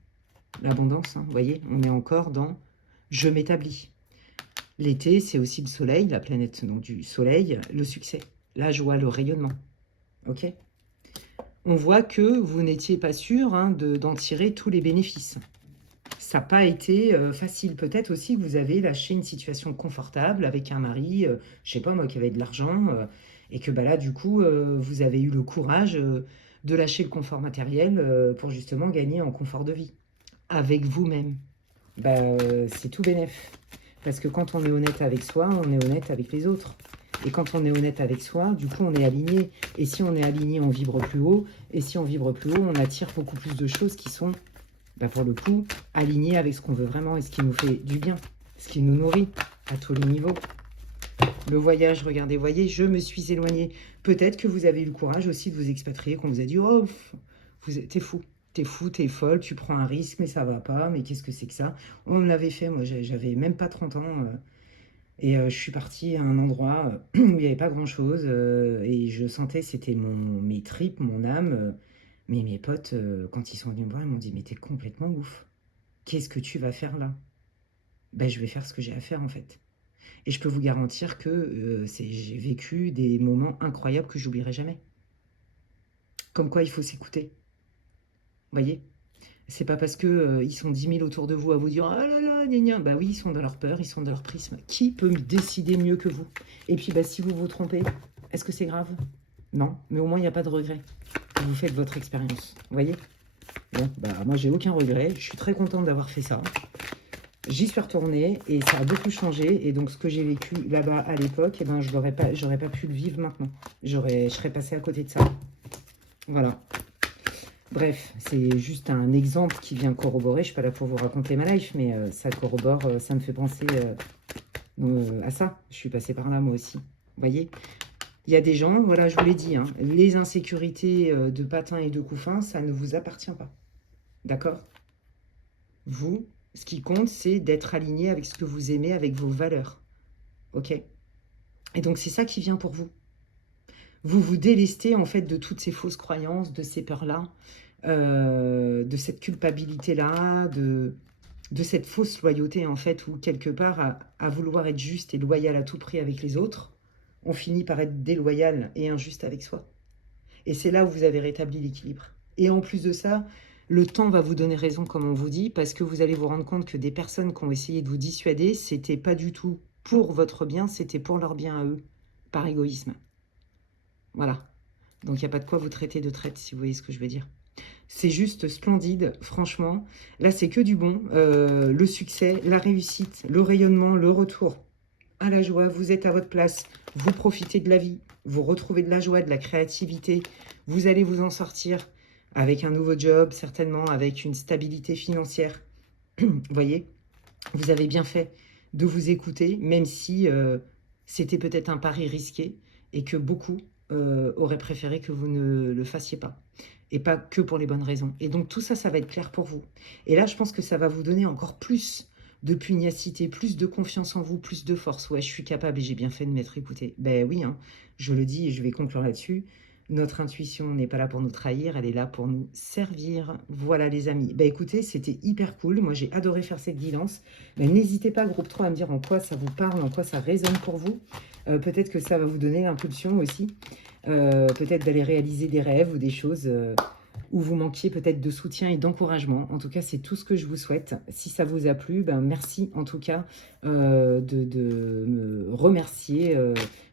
L'abondance, hein, vous voyez, on est encore dans « je m'établis ». L'été, c'est aussi le soleil, la planète donc, du soleil, le succès, la joie, le rayonnement. Ok. On voit que vous n'étiez pas sûr hein, d'en tirer tous les bénéfices. Ça n'a pas été facile. Peut-être aussi que vous avez lâché une situation confortable avec un mari, je sais pas moi, qui avait de l'argent, et que bah, là, du coup, vous avez eu le courage de lâcher le confort matériel pour justement gagner en confort de vie. Avec vous-même. Bah, c'est tout bénef. Parce que quand on est honnête avec soi, on est honnête avec les autres. Et quand on est honnête avec soi, du coup, on est aligné. Et si on est aligné, on vibre plus haut. Et si on vibre plus haut, on attire beaucoup plus de choses qui sont, bah, pour le coup, alignées avec ce qu'on veut vraiment et ce qui nous fait du bien, ce qui nous nourrit à tous les niveaux. Le voyage, regardez, voyez, je me suis éloignée. Peut-être que vous avez eu le courage aussi de vous expatrier, qu'on vous a dit, oh, t'es fou. T'es fou, t'es folle, tu prends un risque, mais ça va pas, mais qu'est-ce que c'est que ça? On l'avait fait, moi j'avais même pas 30 ans, et je suis partie à un endroit où il n'y avait pas grand-chose, et je sentais, c'était mes tripes, mon âme, mais mes potes, quand ils sont venus me voir, ils m'ont dit, mais t'es complètement ouf, qu'est-ce que tu vas faire là? Ben, je vais faire ce que j'ai à faire en fait. Et je peux vous garantir que j'ai vécu des moments incroyables que j'oublierai jamais. Comme quoi il faut s'écouter, voyez? C'est pas parce que ils sont 10 000 autour de vous à vous dire ah là là, gna gna. Bah oui, ils sont dans leur peur, ils sont dans leur prisme. Qui peut me décider mieux que vous? Et puis, bah, si vous vous trompez, est-ce que c'est grave? Non, mais au moins, il n'y a pas de regret. Vous faites votre expérience. Vous voyez? Bon, bah, moi, j'ai aucun regret. Je suis très contente d'avoir fait ça. J'y suis retournée et ça a beaucoup changé. Et donc, ce que j'ai vécu là-bas à l'époque, eh ben, j'aurais pas pu le vivre maintenant. Je serais passée à côté de ça. Voilà. Bref, c'est juste un exemple qui vient corroborer. Je ne suis pas là pour vous raconter ma life, mais ça corrobore, ça me fait penser à ça. Je suis passée par là moi aussi. Vous voyez, il y a des gens, voilà, je vous l'ai dit, hein, les insécurités de patins et de couffins, ça ne vous appartient pas. D'accord? Vous, ce qui compte, c'est d'être aligné avec ce que vous aimez, avec vos valeurs. Ok? Et donc, c'est ça qui vient pour vous. Vous vous délestez en fait de toutes ces fausses croyances, de ces peurs-là, de cette culpabilité-là, de cette fausse loyauté en fait, où quelque part, à vouloir être juste et loyal à tout prix avec les autres, on finit par être déloyal et injuste avec soi. Et c'est là où vous avez rétabli l'équilibre. Et en plus de ça, le temps va vous donner raison, comme on vous dit, parce que vous allez vous rendre compte que des personnes qui ont essayé de vous dissuader, c'était pas du tout pour votre bien, c'était pour leur bien à eux, par égoïsme. Voilà. Donc, il n'y a pas de quoi vous traiter de traite, si vous voyez ce que je veux dire. C'est juste splendide, franchement. Là, c'est que du bon. Le succès, la réussite, le rayonnement, le retour à la joie. Vous êtes à votre place, vous profitez de la vie, vous retrouvez de la joie, de la créativité. Vous allez vous en sortir avec un nouveau job, certainement, avec une stabilité financière. Vous voyez, vous avez bien fait de vous écouter, même si c'était peut-être un pari risqué et que beaucoup auraient préféré que vous ne le fassiez pas. Et pas que pour les bonnes raisons. Et donc tout ça, ça va être clair pour vous. Et là, je pense que ça va vous donner encore plus de pugnacité, plus de confiance en vous, plus de force. Ouais, je suis capable et j'ai bien fait de m'être écouté. Ben oui, hein, je le dis et je vais conclure là-dessus. Notre intuition n'est pas là pour nous trahir, elle est là pour nous servir. Voilà les amis. Ben écoutez, c'était hyper cool. Moi, j'ai adoré faire cette guidance. Ben, n'hésitez pas, groupe 3, à me dire en quoi ça vous parle, en quoi ça résonne pour vous. Peut-être que ça va vous donner l'impulsion aussi. Peut-être d'aller réaliser des rêves ou des choses où vous manquiez peut-être de soutien et d'encouragement. En tout cas, c'est tout ce que je vous souhaite. Si ça vous a plu, ben merci en tout cas de me remercier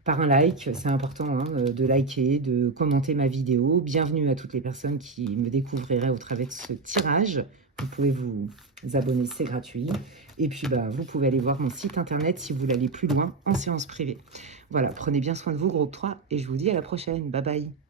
par un like. C'est important hein, de liker, de commenter ma vidéo. Bienvenue à toutes les personnes qui me découvriraient au travers de ce tirage. Vous pouvez vous abonner, c'est gratuit. Et puis, bah, vous pouvez aller voir mon site internet si vous voulez aller plus loin en séance privée. Voilà, prenez bien soin de vous, groupe 3, et je vous dis à la prochaine. Bye bye.